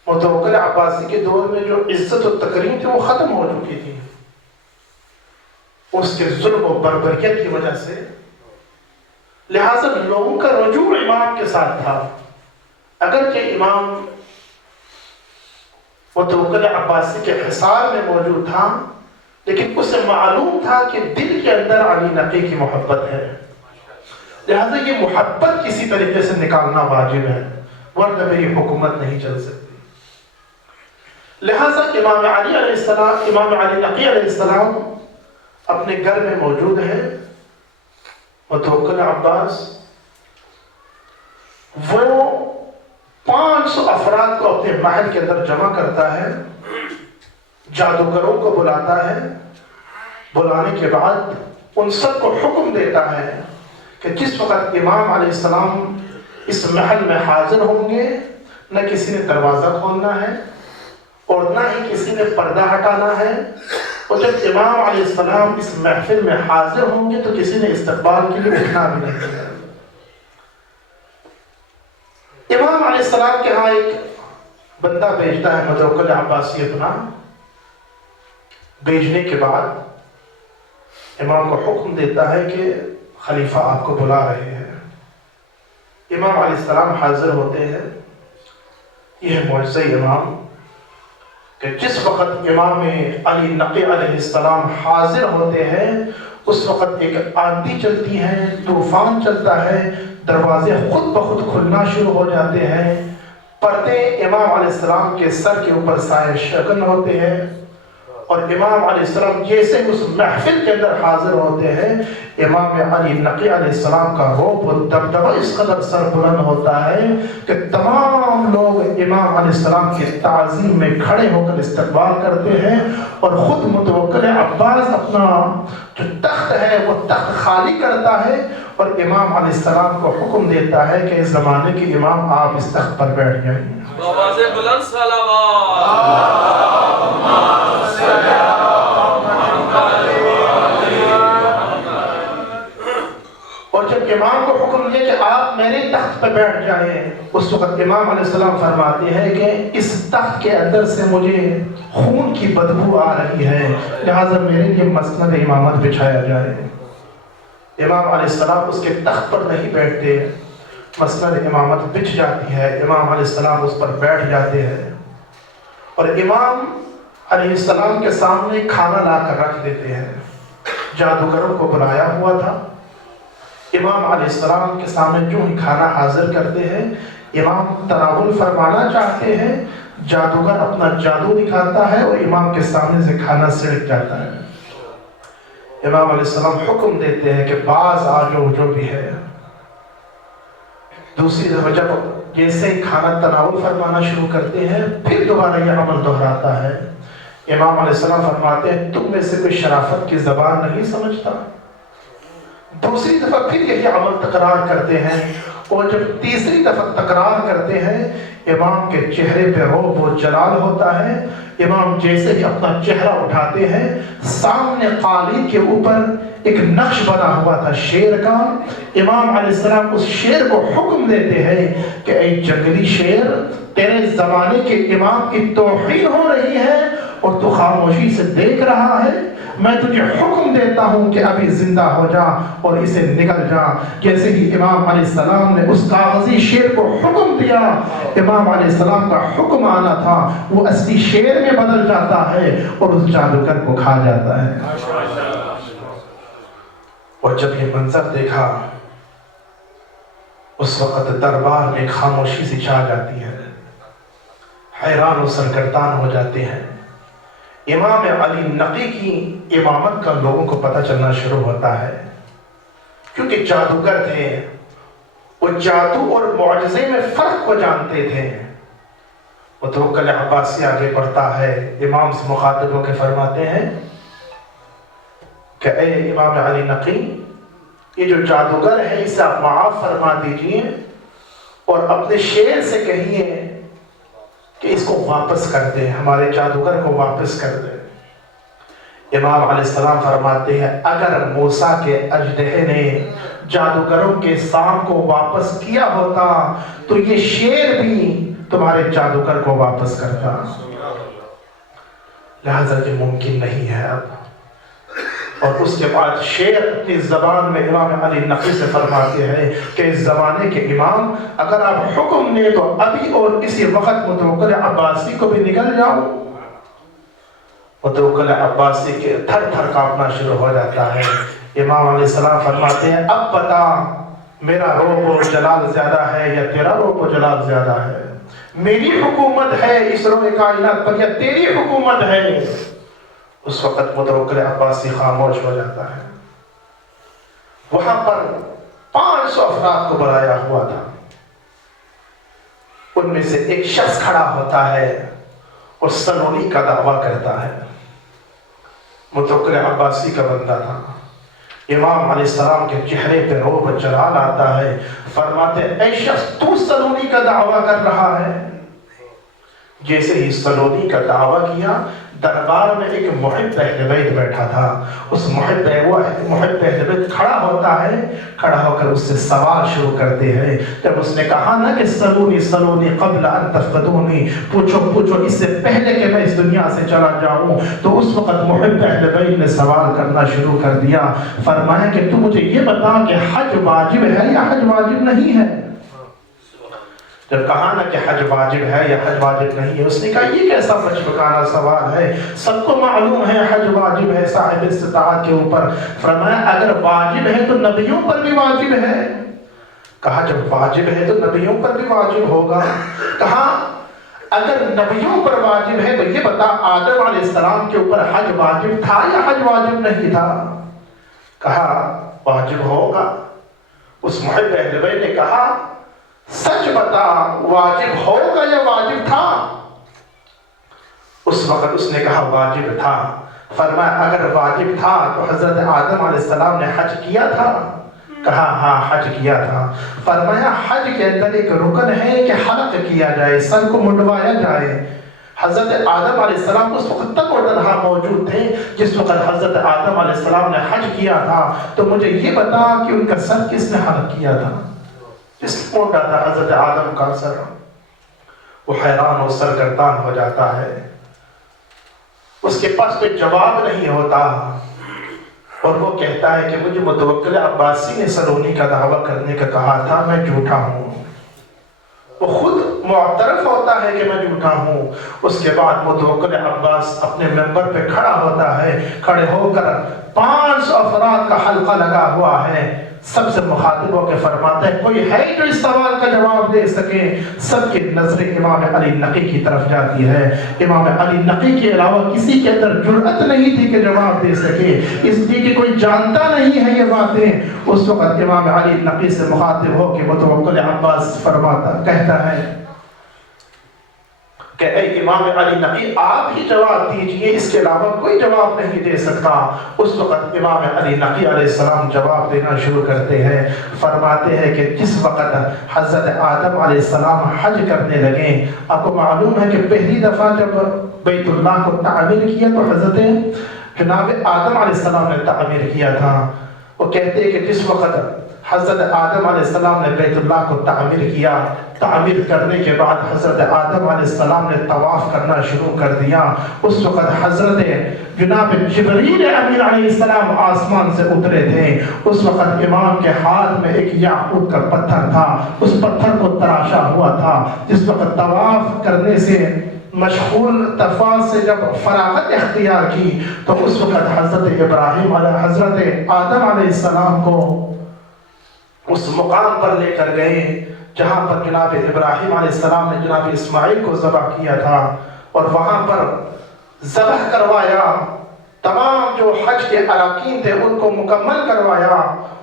متوکل عباسی کے دور میں جو عزت و تکریم تھی وہ ختم ہو چکی تھی اس کے ظلم و بربریت کی وجہ سے، لہذا لوگوں کا رجوع امام کے ساتھ تھا۔ اگرچہ امام متوکل عباسی کے حصار میں موجود تھا لیکن اسے معلوم تھا کہ دل کے اندر علی نقی کی محبت ہے، لہذا یہ محبت کسی طریقے سے نکالنا واجب ہے، ورنہ میری حکومت نہیں چل سکتی۔ لہذا امام علی نقی علیہ السلام اپنے گھر میں موجود ہے، متوکل عباس وہ 500 افراد کو اپنے محل کے اندر جمع کرتا ہے، جادوگروں کو بلاتا ہے، بلانے کے بعد ان سب کو حکم دیتا ہے کہ جس وقت امام علیہ السلام اس محل میں حاضر ہوں گے، نہ کسی نے دروازہ کھولنا ہے اور نہ ہی کسی نے پردہ ہٹانا ہے، اور جب امام علیہ السلام اس محفل میں حاضر ہوں گے تو کسی نے استقبال کے لیے اٹھنا بھی نہیں ہے۔ امام علیہ السلام کے ہاں ایک بندہ بھیجتا ہے متوکل عباسی اپنا، بھیجنے کے بعد امام کو حکم دیتا ہے کہ خلیفہ آپ کو بلا رہے ہیں۔ امام علیہ السلام حاضر ہوتے ہیں۔ یہ معجزہ امام کہ جس وقت امام علی نقی علیہ السلام حاضر ہوتے ہیں اس وقت ایک آندھی چلتی ہے، طوفان چلتا ہے، دروازے خود بخود کھلنا شروع ہو جاتے ہیں، پردے امام علیہ السلام کے سر کے اوپر سائے شگن ہوتے ہیں، اور امام علیہ السلام جیسے اس محفل کے اندر حاضر ہوتے ہیں، امام علی نقی علیہ السلام کا رعب و دبدبہ اس قدر سر بلند ہوتا ہے کہ تمام لوگ امام علیہ السلام کی تعظیم میں کھڑے ہو کر استقبال کرتے ہیں، اور خود متوکل عباس اپنا جو تخت ہے وہ تخت خالی کرتا ہے اور امام علیہ السلام کو حکم دیتا ہے کہ اس زمانے کے امام آپ اس تخت پر بیٹھ جائیں۔ بلند صلوات اور جب امام کو حکم دیا کہ آپ میرے تخت پر بیٹھ جائیں، اس وقت امام علیہ السلام فرماتے ہیں کہ اس تخت کے اندر سے مجھے خون کی بدبو آ رہی ہے، لہٰذا میرے لیے مسند امامت بچھایا جائے۔ امام علیہ السلام اس کے تخت پر نہیں بیٹھتے، مسند امامت بچھ جاتی ہے، امام علیہ السلام اس پر بیٹھ جاتے ہیں، اور امام علیہ السلام کے سامنے کھانا لا کر رکھ دیتے ہیں۔ جادوگروں کو بلایا ہوا تھا، امام علیہ السلام کے سامنے جو ہی کھانا حاضر کرتے ہیں، امام تناول فرمانا چاہتے ہیں، جادوگر اپنا جادو دکھاتا ہے اور امام کے سامنے سے کھانا سڑک جاتا ہے۔ امام علیہ السلام حکم دیتے ہیں کہ باز آ جو بھی ہے۔ دوسری دفعہ جب جیسے ہی کھانا تناول فرمانا شروع کرتے ہیں، پھر دوبارہ یہ عمل دہراتا ہے۔ امام علیہ السلام فرماتے ہیں تم میں سے کوئی شرافت کی زبان نہیں سمجھتا؟ دوسری دفعہ پھر یہی عمل تکرار کرتے ہیں، اور جب تیسری دفعہ تکرار کرتے ہیں امام کے چہرے پہ رعب و جلال ہوتا ہے۔ امام جیسے ہی اپنا چہرہ اٹھاتے ہیں، سامنے قالین کے اوپر ایک نقش بنا ہوا تھا شیر کا۔ امام علیہ السلام اس شیر کو حکم دیتے ہیں کہ اے جنگلی شیر، تیرے زمانے کے امام کی توہین ہو رہی ہے اور تو خاموشی سے دیکھ رہا ہے، میں تجھے حکم دیتا ہوں کہ ابھی زندہ ہو جا اور اسے نکل جا۔ جیسے ہی امام علیہ السلام نے اس کاغذی شیر کو حکم دیا، امام علیہ السلام کا حکم آنا تھا وہ اصلی شیر میں بدل جاتا ہے اور اس جادوگر کو کھا جاتا ہے۔ اور جب یہ منظر دیکھا اس وقت دربار میں خاموشی سی چھا جاتی ہے، حیران و سرگردان ہو جاتے ہیں۔ امام علی نقی کی امامت کا لوگوں کو پتہ چلنا شروع ہوتا ہے، کیونکہ جادوگر تھے، وہ جادو اور معجزے میں فرق کو جانتے تھے۔ متوکل عباسی آگے بڑھتا ہے، امام سے مخاطب ہو کے فرماتے ہیں کہ اے امام علی نقی، یہ جو جادوگر ہے اسے آپ معاف فرما دیجئے اور اپنے شیر سے کہیے کہ اس کو واپس کر دیں، ہمارے جادوگر کو واپس کر دیں۔ امام علیہ السلام فرماتے ہیں اگر موسیٰ کے اژدہے نے جادوگروں کے سام کو واپس کیا ہوتا تو یہ شیر بھی تمہارے جادوگر کو واپس کرتا، لہذا یہ ممکن نہیں ہے اب۔ اور اس کے بعد شیر اپنی زبان میں امام علی نقی سے فرماتے ہیں کہ اس زمانے کے امام، اگر آپ حکم دیں تو ابھی اور اسی وقت متوکل عباسی کو بھی نکل جاؤ۔ متوکل عباسی کے تھر تھر کانپنا شروع ہو جاتا ہے۔ امام علیہ السلام فرماتے ہیں اب بتا میرا روب و جلال زیادہ ہے یا تیرا روب و جلال زیادہ ہے؟ میری حکومت ہے اس روئے کائنات پر یا تیری حکومت ہے؟ اس وقت متوکل عباسی خاموش ہو جاتا ہے۔ وہاں پر 500 افراد کو بلایا ہوا تھا، ان میں سے ایک شخص کھڑا ہوتا ہے اور سلونی کا دعویٰ کرتا ہے۔ متوکل عباسی کا بندہ تھا۔ امام علیہ السلام کے چہرے پہ روب و جلال آتا ہے، فرماتے اے شخص تو سلونی کا دعویٰ کر رہا ہے؟ جیسے ہی سلونی کا دعویٰ کیا، دربار میں ایک محب اہل بیت بیٹھا تھا، اس محب اہل بیت کھڑا ہوتا ہے، کھڑا ہو کر اس سے سوال شروع کرتے ہیں۔ جب اس نے کہا نا کہ سلونی سلونی قبل ان تفقدونی، پوچھو پوچھو اس سے پہلے کہ میں اس دنیا سے چلا جاؤں، تو اس وقت محب اہل بیت نے سوال کرنا شروع کر دیا۔ فرمایا کہ تو مجھے یہ بتا کہ حج واجب ہے یا حج واجب نہیں ہے؟ جب کہا نا کہ حج واجب ہے یا حج واجب نہیں ہے، اس نے کہا یہ کیسا بچپکانا سوال ہے، سب کو معلوم ہے حج واجب ہے صاحب استطاعت کے اوپر۔ فرمایا اگر واجب ہے تو نبیوں پر بھی واجب ہے۔ کہا جب واجب ہے تو نبیوں پر بھی واجب ہوگا۔ کہا اگر نبیوں پر واجب ہے تو یہ بتا آدم علیہ السلام کے اوپر حج واجب تھا یا حج واجب نہیں تھا؟ کہا واجب ہوگا۔ اس محب اہل بیت نے کہا سچ بتا واجب ہوگا یا واجب تھا؟ اس وقت اس نے کہا واجب تھا۔ فرمایا اگر واجب تھا تو حضرت آدم علیہ السلام نے حج کیا تھا؟ کہا ہاں حج کیا تھا۔ فرمایا حج کے اندر ایک رکن ہے کہ حلق کیا جائے، سر کو منڈوایا جائے۔ حضرت آدم علیہ السلام اس وقت تک اور تنہا موجود تھے جس وقت حضرت آدم علیہ السلام نے حج کیا تھا، تو مجھے یہ بتا کہ ان کا سر کس نے حلق کیا تھا؟ اس نے مونڈا تھا حضرت آدم کا سر۔ وہ حیران و سرگردان ہو جاتا ہے، اس کے پاس کوئی جواب نہیں ہوتا، اور وہ کہتا ہے کہ مجھے متوکل عباسی نے سلونی کا دعویٰ کرنے کا کہا تھا، میں جھوٹا ہوں۔ وہ خود معترف ہوتا ہے کہ میں جھوٹا ہوں۔ اس کے بعد متوکل عباس اپنے ممبر پہ کھڑا ہوتا ہے، کھڑے ہو کر 500 افراد کا حلقہ لگا ہوا ہے، سب سے مخاطب ہو کے فرماتا ہے کوئی ہے جو اس سوال کا جواب دے سکے؟ سب کی نظریں امام علی نقی کی طرف جاتی ہے۔ امام علی نقی کے علاوہ کسی کے اندر جرأت نہیں تھی کہ جواب دے سکے، اس لیے کہ کوئی جانتا نہیں ہے یہ باتیں۔ اس وقت امام علی نقی سے مخاطب ہو کے متوکل عباس کہتا ہے کہ اے امام علی نقی آپ ہی جواب دیجئے، اس کے علاوہ کوئی جواب نہیں دے سکتا۔ اس وقت امام علی نقی علیہ السلام جواب دینا شروع کرتے ہیں۔ فرماتے ہیں کہ جس وقت حضرت آدم علیہ السلام حج کرنے لگے، آپ کو معلوم ہے کہ پہلی دفعہ جب بیت اللہ کو تعمیر کیا تو حضرت جناب آدم علیہ السلام نے تعمیر کیا تھا۔ وہ کہتے ہیں کہ جس وقت حضرت آدم علیہ السلام نے بیت اللہ کو تعمیر کیا، تعمیر کرنے کے بعد حضرت آدم علیہ السلام نے طواف کرنا شروع کر دیا۔ اس وقت حضرت جناب جبریل امین علیہ السلام آسمان سے اترے تھے۔ اس وقت امام کے ہاتھ میں ایک یاقوت کا پتھر تھا، اس پتھر کو تراشا ہوا تھا۔ جس وقت طواف کرنے سے مشغول طواف سے جب فراغت اختیار کی تو اس وقت حضرت آدم علیہ السلام کو اس مقام پر لے کر گئے جہاں پر جناب ابراہیم علیہ السلام نے جناب اسماعیل کو ذبح کیا تھا، اور وہاں پر ذبح کروایا۔ تمام جو حج کے اراکین تھے ان کو مکمل کروایا۔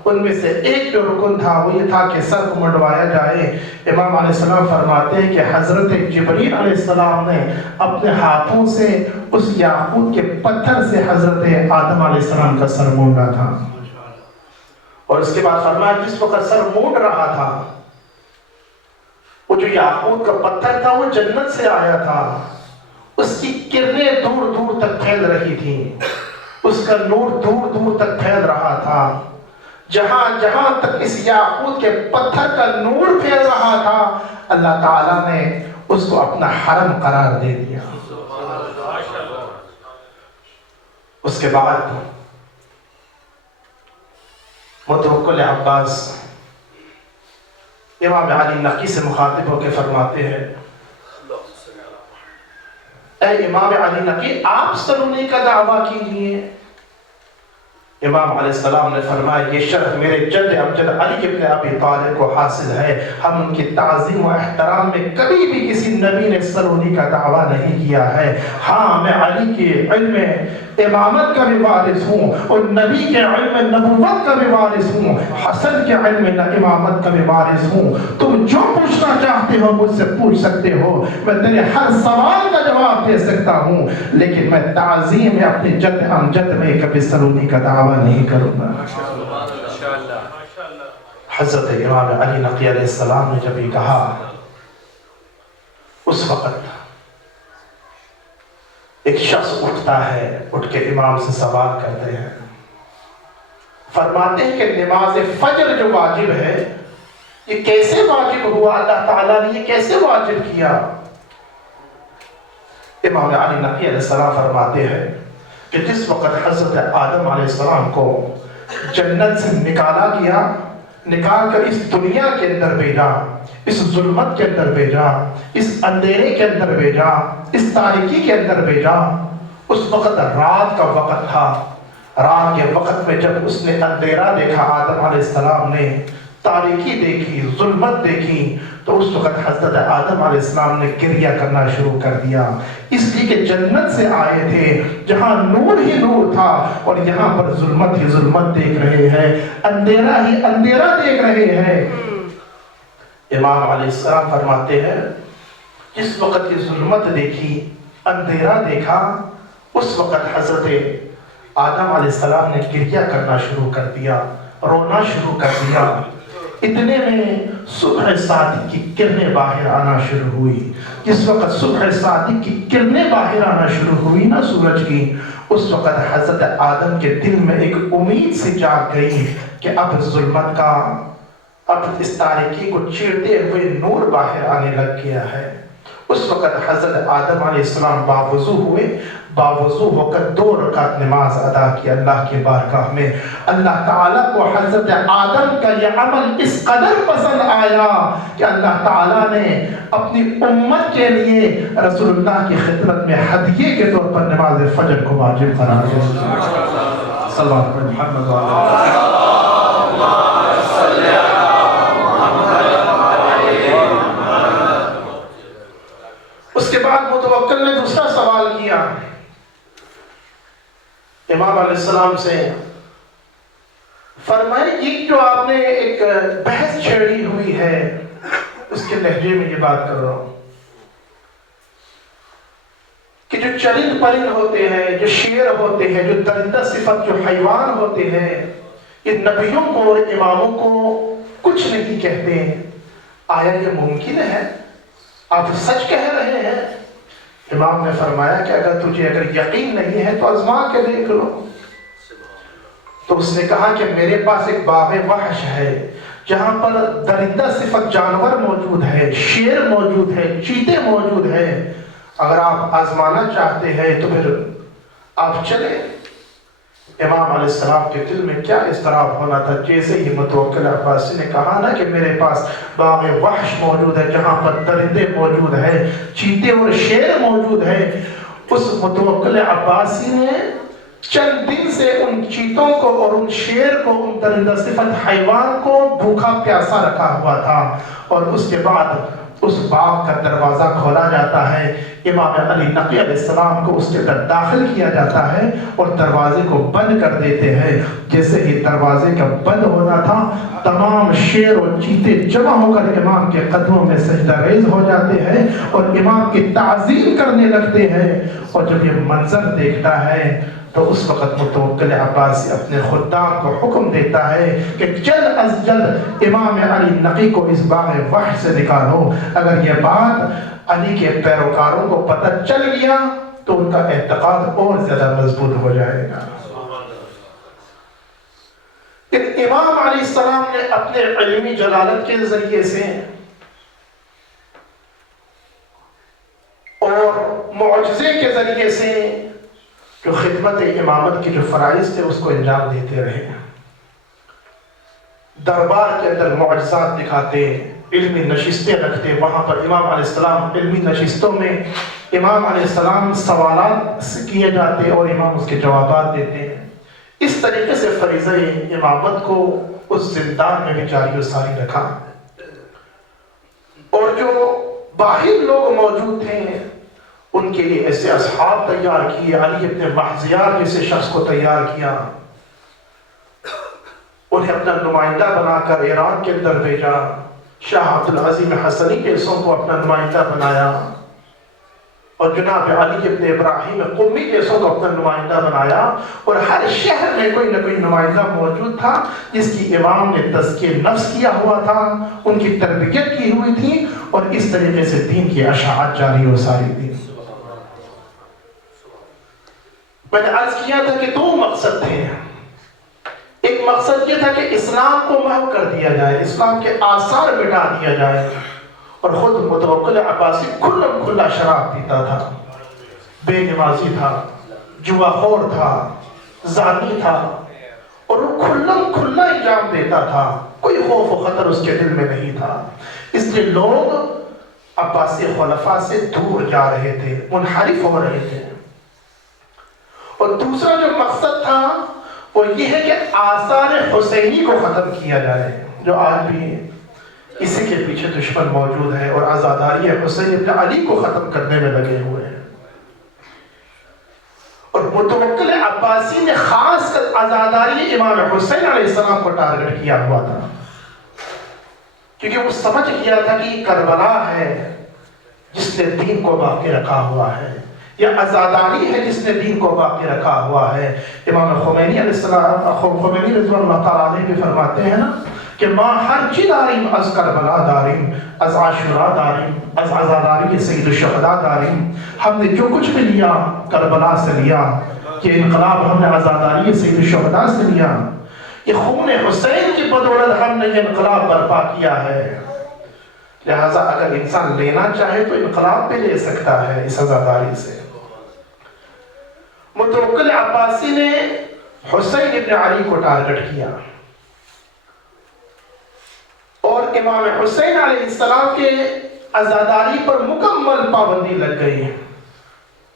ان میں سے ایک جو رکن تھا وہ یہ تھا کہ سر کو منڈوایا جائے۔ امام علیہ السلام فرماتے ہیں کہ حضرت جبریل علیہ السلام نے اپنے ہاتھوں سے اس یاقوت کے پتھر سے حضرت آدم علیہ السلام کا سر مونڈا تھا، اور اس کے بعد فرمایا جس وقت سر مونڈ رہا تھا وہ جو یاقوت کا پتھر تھا وہ جنت سے آیا تھا، اس کی کرنیں دور دور تک پھیل رہی تھیں، اس کا نور دور دور تک پھیل رہا تھا۔ جہاں جہاں تک اس یاقوت کے پتھر کا نور پھیل رہا تھا اللہ تعالیٰ نے اس کو اپنا حرم قرار دے دیا۔ اس کے بعد متوکل عباس امام علی نقی سے مخاطب ہو کے فرماتے ہیں اے امام علی نقی آپ سلونی کا دعویٰ کیجئے۔ امام علیہ السلام نے فرمایا یہ شرف میرے جد امجد علی ابن ابی طالب کو حاصل ہے، ہم ان کی تعظیم و احترام میں کبھی بھی کسی نبی نے سلونی کا دعویٰ نہیں کیا ہے۔ ہاں میں علی کے علم امامت کا بھی وارث ہوں اور نبی کے علم نبوت کا بھی وارث ہوں، حسن کے علم امامت کا بھی وارث ہوں۔ تم جو پوچھنا چاہتے ہو مجھ سے پوچھ سکتے ہو، میں تیرے ہر سوال کا جواب دے سکتا ہوں، لیکن میں تعظیم میں اپنی جد امجد میں کبھی سلونی کا دعویٰ نہیں کروں گا۔ حضرت امام علی نقی علیہ السلام نے جب یہ کہا، اس وقت ایک شخص اٹھتا ہے، اٹھ کے امام سے سوال کرتے ہیں، فرماتے ہیں کہ نماز فجر جو واجب ہے یہ کیسے واجب ہوا؟ اللہ تعالیٰ نے یہ کیسے واجب کیا؟ امام علی نقی علیہ السلام فرماتے ہیں کہ جس وقت حضرت آدم علیہ السلام کو جنت سے نکالا گیا، نکال کر اس دنیا کے اندر بھیجا، اس ظلمت کے اندر بھیجا، اس اندھیرے کے اندر بھیجا، اس تاریکی کے اندر بھیجا، اس وقت رات کا وقت تھا۔ رات کے وقت میں جب اس نے اندھیرا دیکھا، آدم علیہ السلام نے تاریکی دیکھی، ظلمت دیکھی، تو اس وقت حضرت آدم علیہ السلام نے گریہ کرنا شروع کر دیا، اس لیے کہ جنت سے آئے تھے جہاں نور ہی نور تھا اور یہاں پر ظلمت ہی ظلمت دیکھ رہے ہیں، اندھیرا ہی اندھیرا دیکھ رہے ہیں۔ امام علیہ السلام فرماتے ہیں جس وقت یہ ظلمت دیکھی، اندھیرا دیکھا، اس وقت حضرت آدم علیہ السلام نے گریہ کرنا شروع کر دیا، رونا شروع کر دیا۔ اتنے میں صبح صادق کی کرنیں باہر آنا شروع ہوئی۔ جس وقت صبح صادق کی کرنیں باہر آنا شروع ہوئی نا سورج کی، اس وقت حضرت آدم کے دل میں ایک امید سی جاگ گئی کہ اب ظلمت کا، اب اس تاریکی کو چیرتے ہوئے نور باہر آنے لگ گیا ہے۔ اس وقت حضرت آدم علیہ السلام باوضو ہوئے، باوضو ہو کر 2 رکعت نماز ادا کی اللہ کی بارگاہ میں۔ اللہ تعالیٰ کو حضرت آدم کا یہ عمل اس قدر پسند آیا کہ اللہ تعالیٰ نے اپنی امت کے لیے رسول اللہ کی خدمت میں ہدیے کے طور پر نماز فجر کو واجب قرار دیا۔ صلی اللہ علیہ محمد اس کے بعد متوکل نے دوسرا سوال کیا امام علیہ السلام سے، فرمائے یہ جو آپ نے ایک بحث چھیڑی ہوئی ہے، اس کے لہجے میں یہ بات کر رہا ہوں کہ جو چرند پرند ہوتے ہیں، جو شیر ہوتے ہیں، جو درندہ صفت جو حیوان ہوتے ہیں، یہ نبیوں کو اور اماموں کو کچھ نہیں کہتے ہیں، آیا یہ ممکن ہے؟ آپ سچ کہہ رہے ہیں؟ امام نے فرمایا کہ اگر یقین نہیں ہے تو آزما کے دیکھ لو۔ تو اس نے کہا کہ میرے پاس ایک باغ وحش ہے جہاں پر درندہ صفت جانور موجود ہے، شیر موجود ہے، چیتے موجود ہیں، اگر آپ آزمانا چاہتے ہیں تو پھر آپ چلیں۔ امام علیہ السلام کے دل میں کیا اضطراب ہونا تھا، جیسے ہی متوکل عباسی نے کہا نا کہ میرے پاس باغ وحش موجود ہے جہاں پر درندے موجود ہیں، چیتے اور شیر موجود ہیں، اس متوکل عباسی نے چند دن سے ان چیتوں کو اور ان شیر کو، ان درندہ صفت حیوان کو بھوکا پیاسا رکھا ہوا تھا، اور اس کے بعد اس باغ کا دروازہ کھولا جاتا ہے، امام علی نقی علیہ السلام کو اس کے اندر داخل کیا جاتا ہے اور دروازے کو بند کر دیتے ہیں۔ جیسے ہی دروازے کا بند ہونا تھا، تمام شیر اور چیتے جمع ہو کر امام کے قدموں میں سجدہ ریز ہو جاتے ہیں اور امام کی تعظیم کرنے لگتے ہیں۔ اور جب یہ منظر دیکھتا ہے تو اس وقت متوکل عباسی اپنے خدام کو حکم دیتا ہے کہ جلد از جلد امام علی نقی کو اس باغ وحش سے نکالو۔ اگر یہ بات علی کے پیروکاروں کو پتہ چل گیا تو ان کا اعتقاد اور زیادہ مضبوط ہو جائے گا۔ امام علیہ السلام نے اپنے علمی جلالت کے ذریعے سے اور معجزے کے ذریعے سے جو خدمت امامت کے جو فرائض تھے اس کو انجام دیتے رہے، دربار کے اندر معجزات دکھاتے، علمی نشستیں رکھتے، وہاں پر امام علیہ السلام علمی نشستوں میں امام علیہ السلام سوالات کیے جاتے اور امام اس کے جوابات دیتے ہیں۔ اس طریقے سے فریضہ امامت کو اس زندان میں بھی جاری و ساری رکھا، اور جو باہر لوگ موجود تھے ان کے لیے ایسے اصحاب تیار کیے، علی ابن محضیار جیسے شخص کو تیار کیا، انہیں اپنا نمائندہ بنا کر ایران کے اندر بھیجا، شاہ عبدالعظیم حسنی جیسوں کو اپنا نمائندہ بنایا، اور جناب علی ابن ابراہیم قمی جیسوں کو اپنا نمائندہ بنایا، اور ہر شہر میں کوئی نہ کوئی نمائندہ موجود تھا جس کی امام نے تزکیہ نفس کیا ہوا تھا، ان کی تربیت کی ہوئی تھی، اور اس طریقے سے دین کی اشاعت جاری و ساری تھی۔ میں نے عرض کیا تھا کہ دو مقصد تھے۔ ایک مقصد یہ تھا کہ اسلام کو محو کر دیا جائے، اسلام کے آثار مٹا دیا جائے، اور خود متوکل عباسی کھلم کھلا شراب پیتا تھا، بے نمازی تھا، جوا خور تھا، زانی تھا، اور وہ کھلم کھلا انجام دیتا تھا، کوئی خوف و خطر اس کے دل میں نہیں تھا۔ اس لیے لوگ عباسی خلفاء سے دور جا رہے تھے، منحرف ہو رہے تھے۔ اور دوسرا جو مقصد تھا وہ یہ ہے کہ آثار حسینی کو ختم کیا جائے، جو آج بھی اسی کے پیچھے دشمن موجود ہے، اور عزاداری حسین ابن علی کو ختم کرنے میں لگے ہوئے ہیں۔ اور متوکل عباسی نے خاص کر عزاداری امام حسین علیہ السلام کو ٹارگٹ کیا ہوا تھا، کیونکہ وہ سمجھ گیا تھا کہ یہ کربلا ہے جس نے دین کو باقی رکھا ہوا ہے، یا عزاداری ہے جس نے دین کو باقی رکھا ہوا ہے۔ امام خمینی علیہ السلام، خمینی رضوان اللہ تعالیٰ علیہ بھی فرماتے ہیں نا کہ ما ہر چی داریم از کربلا داریم، از عاشورا داریم، از عزاداری سید الشہداء داریم۔ ہم نے جو کچھ بھی لیا کربلا سے لیا، یہ انقلاب ہم نے عزاداری سید الشہداء سے لیا، یہ خون حسین کی بدولت ہم نے یہ انقلاب برپا کیا ہے۔ لہٰذا اگر انسان لینا چاہے تو انقلاب بھی لے سکتا ہے اس عزاداری سے۔ متوکل عباسی نے حسین ابن علی کو ٹارگٹ کیا، اور امام حسین علیہ السلام کے عزاداری پر مکمل پابندی لگ گئی۔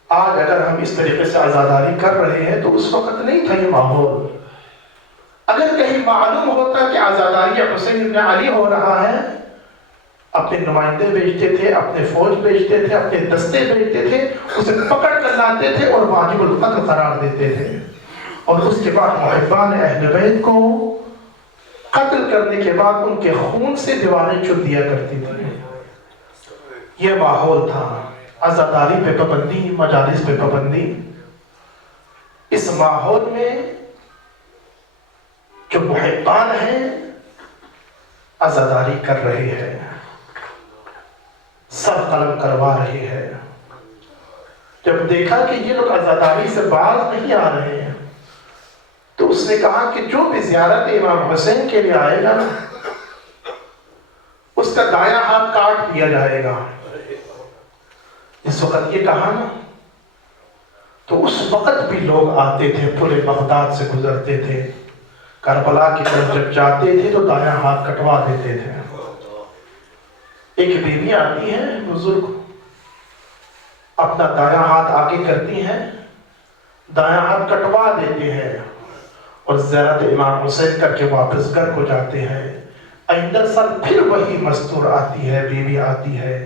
آج اگر ہم اس طریقے سے عزاداری کر رہے ہیں تو اس وقت نہیں تھا یہ ماحول۔ اگر کہیں معلوم ہوتا کہ عزاداری حسین ابن علی ہو رہا ہے، اپنے نمائندے بھیجتے تھے، اپنے فوج بھیجتے تھے، اپنے دستے بھیجتے تھے، اسے پکڑ کر لاتے تھے اور واجب القتل قرار دیتے تھے، اور اس کے بعد محبان اہل بیت کو قتل کرنے کے بعد ان کے خون سے دیواریں چن دیا کرتی تھی۔ یہ ماحول تھا، عزاداری پہ پابندی، مجالس پہ پابندی۔ اس ماحول میں جو محبان ہیں عزاداری کر رہے ہیں، سب قلم کروا رہے ہیں۔ جب دیکھا کہ یہ لوگ عزاداری سے باز نہیں آ رہے ہیں تو اس نے کہا کہ جو بھی زیارت امام حسین کے لیے آئے گا اس کا دایاں ہاتھ کاٹ دیا جائے گا۔ اس وقت یہ کہا نا تو اس وقت بھی لوگ آتے تھے، پورے بغداد سے گزرتے تھے، کربلا کی طرف جب جاتے تھے تو دایاں ہاتھ کٹوا دیتے تھے۔ ایک بیوی آتی ہے بزرگ، اپنا دایاں ہاتھ آگے کرتی ہیں، دایاں ہاتھ کٹوا دیتے ہیں، اور زیارت امام حسین کر کے واپس گھر کو جاتے ہیں۔ آئندہ سال پھر وہی مستور آتی ہے، بیوی آتی ہے،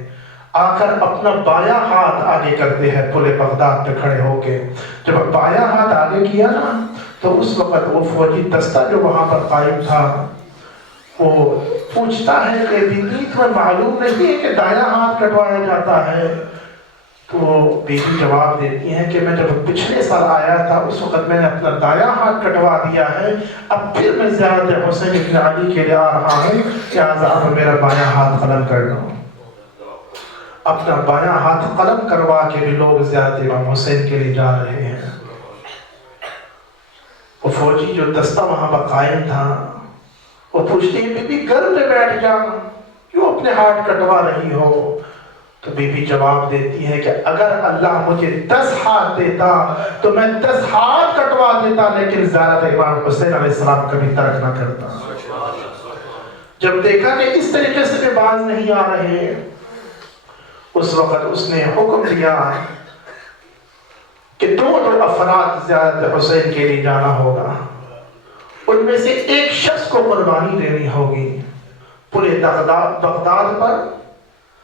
آ کر اپنا بایاں ہاتھ آگے کرتے ہیں پل بغداد پہ کھڑے ہو کے۔ جب بایاں ہاتھ آگے کیا نا تو اس وقت وہ فوجی دستہ جو وہاں پر قائم تھا وہ پوچھتا ہے کہ بیوی تمہیں معلوم نہیں ہے کہ دایاں ہاتھ کٹوایا جاتا ہے؟ تو بیوی جواب دیتی ہیں کہ میں جب پچھلے سال آیا تھا اس وقت میں نے اپنا دایاں ہاتھ کٹوا دیا ہے، اب پھر میں زیارت حسین ابن علی کے لیے آ رہا ہوں، لہٰذا اب میرا بایاں ہاتھ قلم کر دو۔ اپنا بایاں ہاتھ قلم کروا کے بھی لوگ زیارت امام حسین کے لیے جا رہے ہیں۔ وہ فوجی جو دستہ وہاں پر قائم تھا وہ پوچھتی ہے بی بی گھر میں بیٹھ جا، کیوں اپنے ہاتھ کٹوا رہی ہو؟ تو بی بی جواب دیتی ہے کہ اگر اللہ مجھے 10 ہاتھ دیتا تو میں 10 ہاتھ کٹوا دیتا، لیکن زیارت امام حسین علیہ السلام کبھی ترک نہ کرتا۔ جب دیکھا کہ اس طریقے سے بھی باز نہیں آ رہے، اس وقت اس نے حکم دیا کہ دو افراد زیارت حسین کے لیے جانا ہوگا، ان میں سے ایک شخص کو قربانی دینی ہوگی۔ پورے بغداد پر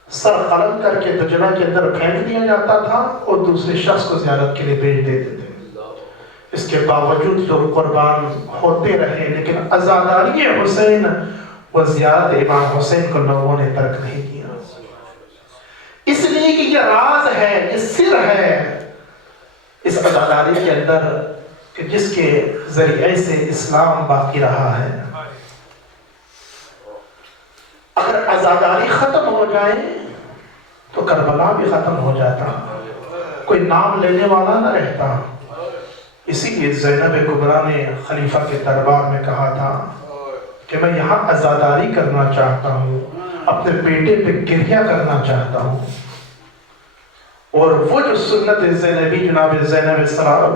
سر قلم کر کے دجلہ کے اندر پھینک دیا جاتا تھا اور دوسرے شخص کو زیارت کے لیے بھیج دیتے تھے۔ اس کے باوجود لوگ قربان ہوتے رہے، لیکن عزاداری حسین و زیارت امام حسین کو لوگوں نے ترک نہیں کیا، اس لیے کہ یہ راز ہے، یہ سر ہے اس عزاداری کے اندر کہ جس کے ذریعے سے اسلام باقی رہا ہے۔ اگر عزاداری ختم ہو جائے تو کربلا بھی ختم ہو جاتا، کوئی نام لینے والا نہ رہتا۔ اسی لیے زینب کبریٰ نے خلیفہ کے دربار میں کہا تھا کہ میں یہاں عزاداری کرنا چاہتا ہوں، اپنے بیٹے پہ گریہ کرنا چاہتا ہوں۔ اور وہ جو سنت زینبی جناب زینب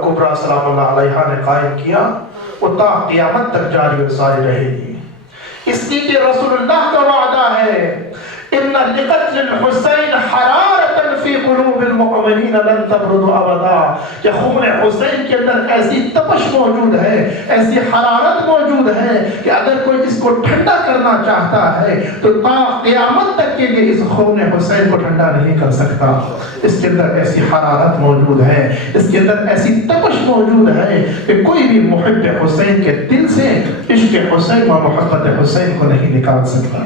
کبریٰ سلام اللہ علیہا نے قائم کیا، وہ تا قیامت تک جاری و ساری رہے گی، اس لیے کہ رسول اللہ کا وعدہ ہے ان لقتل الحسین حرارۃ فی قلوب المؤمنین لن تبرد ابدا، کہ خون حسین کے اندر ایسی تپش موجود ہے، ایسی حرارت موجود ہے کہ اگر کوئی اس کو ٹھنڈا کرنا چاہتا ہے تو تا قیامت تک کے لیے اس خون حسین کو ٹھنڈا نہیں کر سکتا۔ اس کے اندر ایسی حرارت موجود ہے، اس کے اندر ایسی تپش موجود ہے کہ کوئی بھی محب حسین کے دل سے عشق حسین و محبت حسین کو نہیں نکال سکتا۔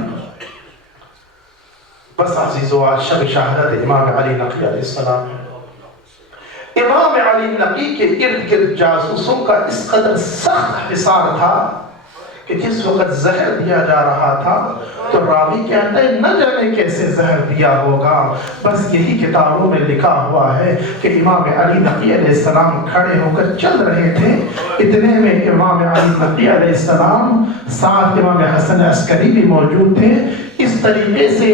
بس عزیزو، آج شب شہادت امام علی نقی علیہ السلام ہے۔ امام علی نقی کے ارد گرد جاسوسوں کا اس قدر سخت حصار تھا کہ جس وقت زہر دیا جا رہا تھا تو راوی کہتا ہے نہ جانے کیسے زہر دیا ہوگا، بس یہی کتابوں میں لکھا ہوا ہے کہ امام علی نقی علیہ السلام کھڑے ہو کر چل رہے تھے، اتنے میں امام علی نقی علیہ السلام ساتھ امام حسن عسکری بھی موجود تھے، اس طریقے سے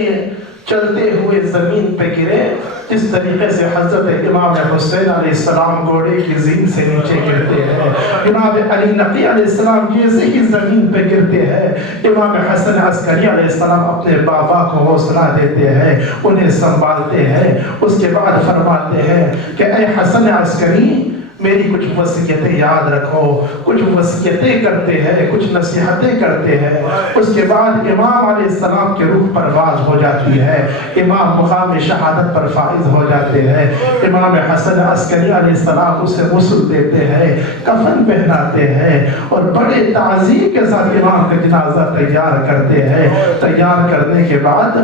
چلتے ہوئے زمین پہ گرے جس طریقے سے حضرت امام حسین علیہ السلام گھوڑے کی زین سے نیچے گرتے ہیں۔ جناب علی نقی علیہ السلام جیسے ہی زمین پہ گرتے ہیں، امام حسن عسکری علیہ السلام اپنے بابا کو حوصلہ دیتے ہیں، انہیں سنبھالتے ہیں، اس کے بعد فرماتے ہیں کہ اے حسن عسکری، میری کچھ وصیتیں یاد رکھو۔ کچھ وصیتیں کرتے ہیں، کچھ نصیحتیں کرتے ہیں، اس کے بعد امام علیہ السلام کے روح پرواز ہو جاتی ہے، امام مقام شہادت پر فائز ہو جاتے ہیں۔ امام حسن عسکری علیہ السلام اسے غسل دیتے ہیں، کفن پہناتے ہیں اور بڑے تعظیم کے ساتھ امام کا جنازہ تیار کرتے ہیں۔ تیار کرنے کے بعد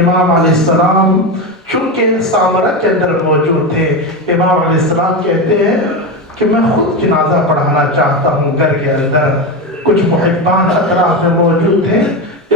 امام علیہ السلام چونکہ سامرہ کے اندر موجود تھے، امام علیہ السلام کہتے ہیں کہ میں خود جنازہ پڑھانا چاہتا ہوں گھر کے اندر۔ کچھ محبان اطراف میں موجود تھے،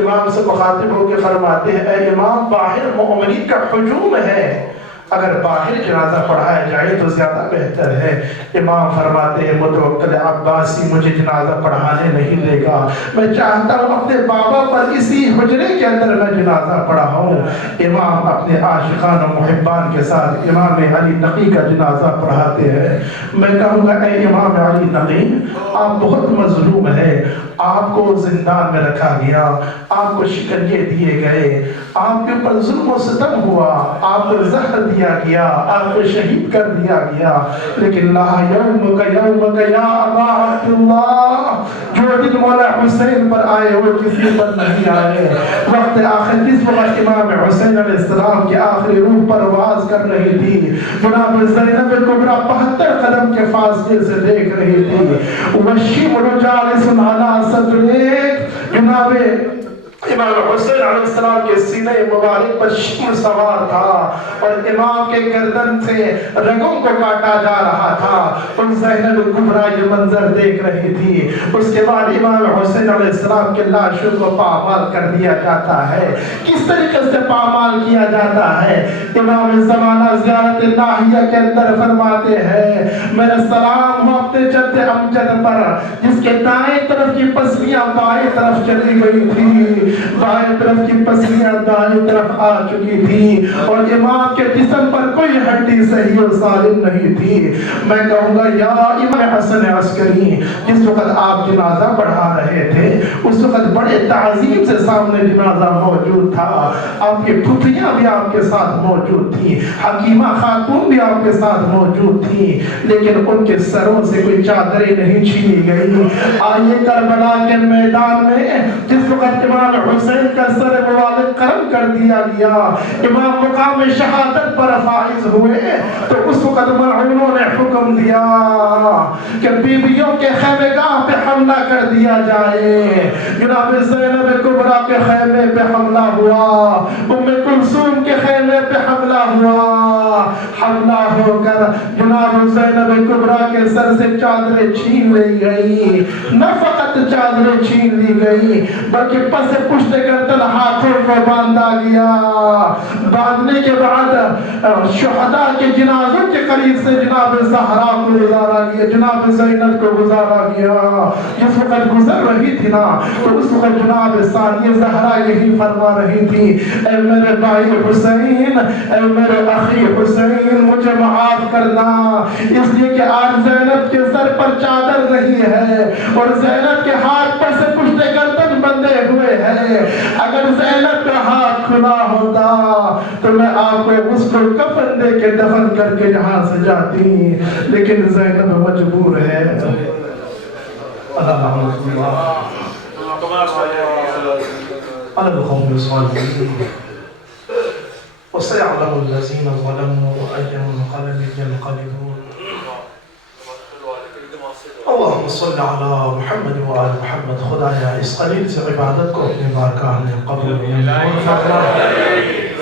امام سے مخاطب ہو کے فرماتے ہیں اے امام، باہر مومنین کا ہجوم ہے، اگر باہر جنازہ پڑھایا جائے تو زیادہ بہتر ہے۔ امام فرماتے ہیں متوکل عباسی مجھے جنازہ پڑھانے نہیں دے گا، میں چاہتا ہوں اپنے بابا پر اسی حجرے کے اندر میں جنازہ پڑھاؤں۔ امام اپنے عاشقان و محبان کے ساتھ امام علی نقی کا جنازہ پڑھاتے ہیں۔ میں کہوں گا اے امام علی نقی، آپ بہت مظلوم ہیں، آپ کو زندان میں رکھا گیا، آپ کو شکنجے دیے گئے، آپ کے اوپر ظلم و ستم ہوا، آپ کو زہر دیا گیا، آپ کو شہید کر دیا گیا، لیکن لا یومک یومک یا ابا عبداللہ، جو دن مولا حسین پر آئے وہ کسی پر نہیں آئے۔ وقت آخر جس وقت امام حسین علیہ السلام کی آخری روح پرواز کر رہی تھی، جناب زینب کبریٰ 72 قدم کے فاصلے سے دیکھ رہی تھی، والشمر جالس علی صدرک، جناب امام حسین علیہ السلام کے سینے مبارک پر شمر سوار تھا اور امام کے گردن سے رگوں کو کاٹا جا رہا تھا، اور زینب کبریٰ یہ منظر دیکھ رہی تھی۔ اس کے بعد امام حسین علیہ السلام کے لاشوں کو پامال کر دیا جاتا ہے۔ کس طریقے سے پامال کیا جاتا ہے؟ امام زمانہ زیارت الہیہ کے اندر فرماتے ہیں میرا سلام ہو اپنے جد امجد پر جس کے دائیں طرف کی پسلیاں بائیں طرف چلی گئی تھی، بائیں طرف کی پسلیاں دائیں طرف آ چکی تھی اور امام کے جسم پر کوئی ہڈی صحیح و سالم نہیں تھی. میں کہوں گا یا امام حسن عسکری، جس وقت آپ جنازہ پڑھا رہے تھے اس وقت بڑے تعظیم سے سامنے جنازہ موجود تھا. آپ کی پھوپھیاں بھی آپ کے ساتھ موجود تھی، حکیمہ خاتون بھی آپ کے ساتھ موجود تھی، لیکن ان کے سروں سے کوئی چادریں نہیں چھینی گئی. آئیے کربلا کے میدان میں جس وقت امام حسین کا سر مبارک قلم کر دیا گیا، امام مقام شہادت پر فائز ہوئے، تو اس وقت مرحوموں نے حکم دیا کہ بیویوں کے خیمے گاہ پہ حملہ کر دیا جائے. جناب زینب کبریٰ کے خیمے پہ حملہ ہوا، ام کلثوم کے خیمے پہ حملہ ہوا. حملہ ہو کر جناب زینب کبریٰ کے سر سے چادریں چھین لی گئی. نہ فقط چادریں چھین لی گئی بلکہ پس پشت گردن ہاتھوں کو باندھا گیا. باندھنے کے بعد شہداء کے جنازوں کے قریب سے جناب زہرا کو گزارا گیا، جناب زینب کو گزارا گیا. جس وقت گزر رہی تھی نا تو اس وقت جناب ثانیہ زہرا یہی فرما رہی تھی، اے میرے بھائی حسین، اے میرے اخی حسین، مجھے معاف کرنا، اس لیے کہ آج زینب کے سر پر چادر نہیں ہے اور زینب کے ہاتھ پر سے پشت گردن بندھے ہوئے ہیں. اگر زینب کا ہاتھ کھلا ہوتا تو میں آپ کو اس کو کفن دے کے دفن کر کے یہاں سے جاتی، لیکن زینب مجبور ہے. على القوم الصالحين وسيعلم الذين ظلموا أي منقلب ينقلبون. اللهم صل على محمد وآل محمد. خدایا اس قلیل سے عبادت کو اپنے بارگاہ میں قبول منظور فرما.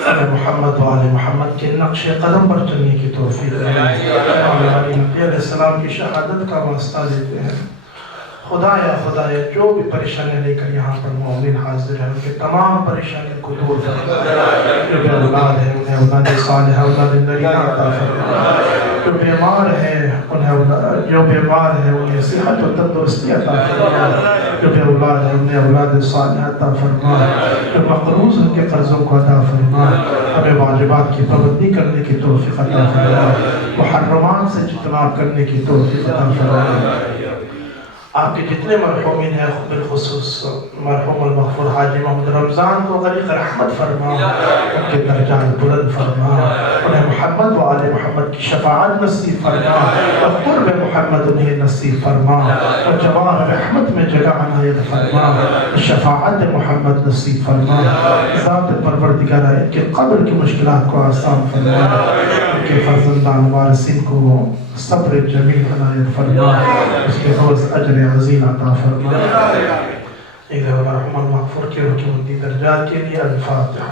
ہمیں محمد وآل محمد کے نقش قدم پر چلنے کی توفیق دے. علیہ السلام کی شہادت کا واسطہ دیتے ہیں. خدایا جو بھی پریشانی لے کر یہاں پر مومن حاضر ہیں ان کے تمام پریشانی کو دور فرما. جو بے اولاد ہیں انہیں اولاد صالحہ، اولاد نرینہ عطا فرما. جو بیمار ہیں انہیں صحت و تندرستی عطا فرما. جو بے اولاد ہیں انہیں اولاد صالحہ عطا فرما. جو مقروض ان کے قرضوں کو عطا فرما. ہمیں واجبات کی پابندی کرنے کی توفیق عطا فرما. محرمات سے اجتناب کرنے کی توفیق عطا فرما. آپ کے جتنے مرحومین ہیں بالخصوص مرحوم المغفور حاجی محمد رمضان کو غریق رحمت فرما، ان کے درجات بلند فرما، انہیں محمد و آل محمد کی شفاعت نصیب فرما اور قرب محمد انہیں نصیب فرما اور جوار رحمت میں جگہ عنایت فرما، شفاعت محمد نصیب فرما. ذات پروردگارہ ان کے قبر کی مشکلات کو آسان فرما، ان کے فرزندان وارثین کو صبر جمیل عنایت فرما، اس کے روز اجر عظیم عطا فرما. ایک مرحوم المغفور کے روح کی مندی درجات کے لیے الفاتحہ.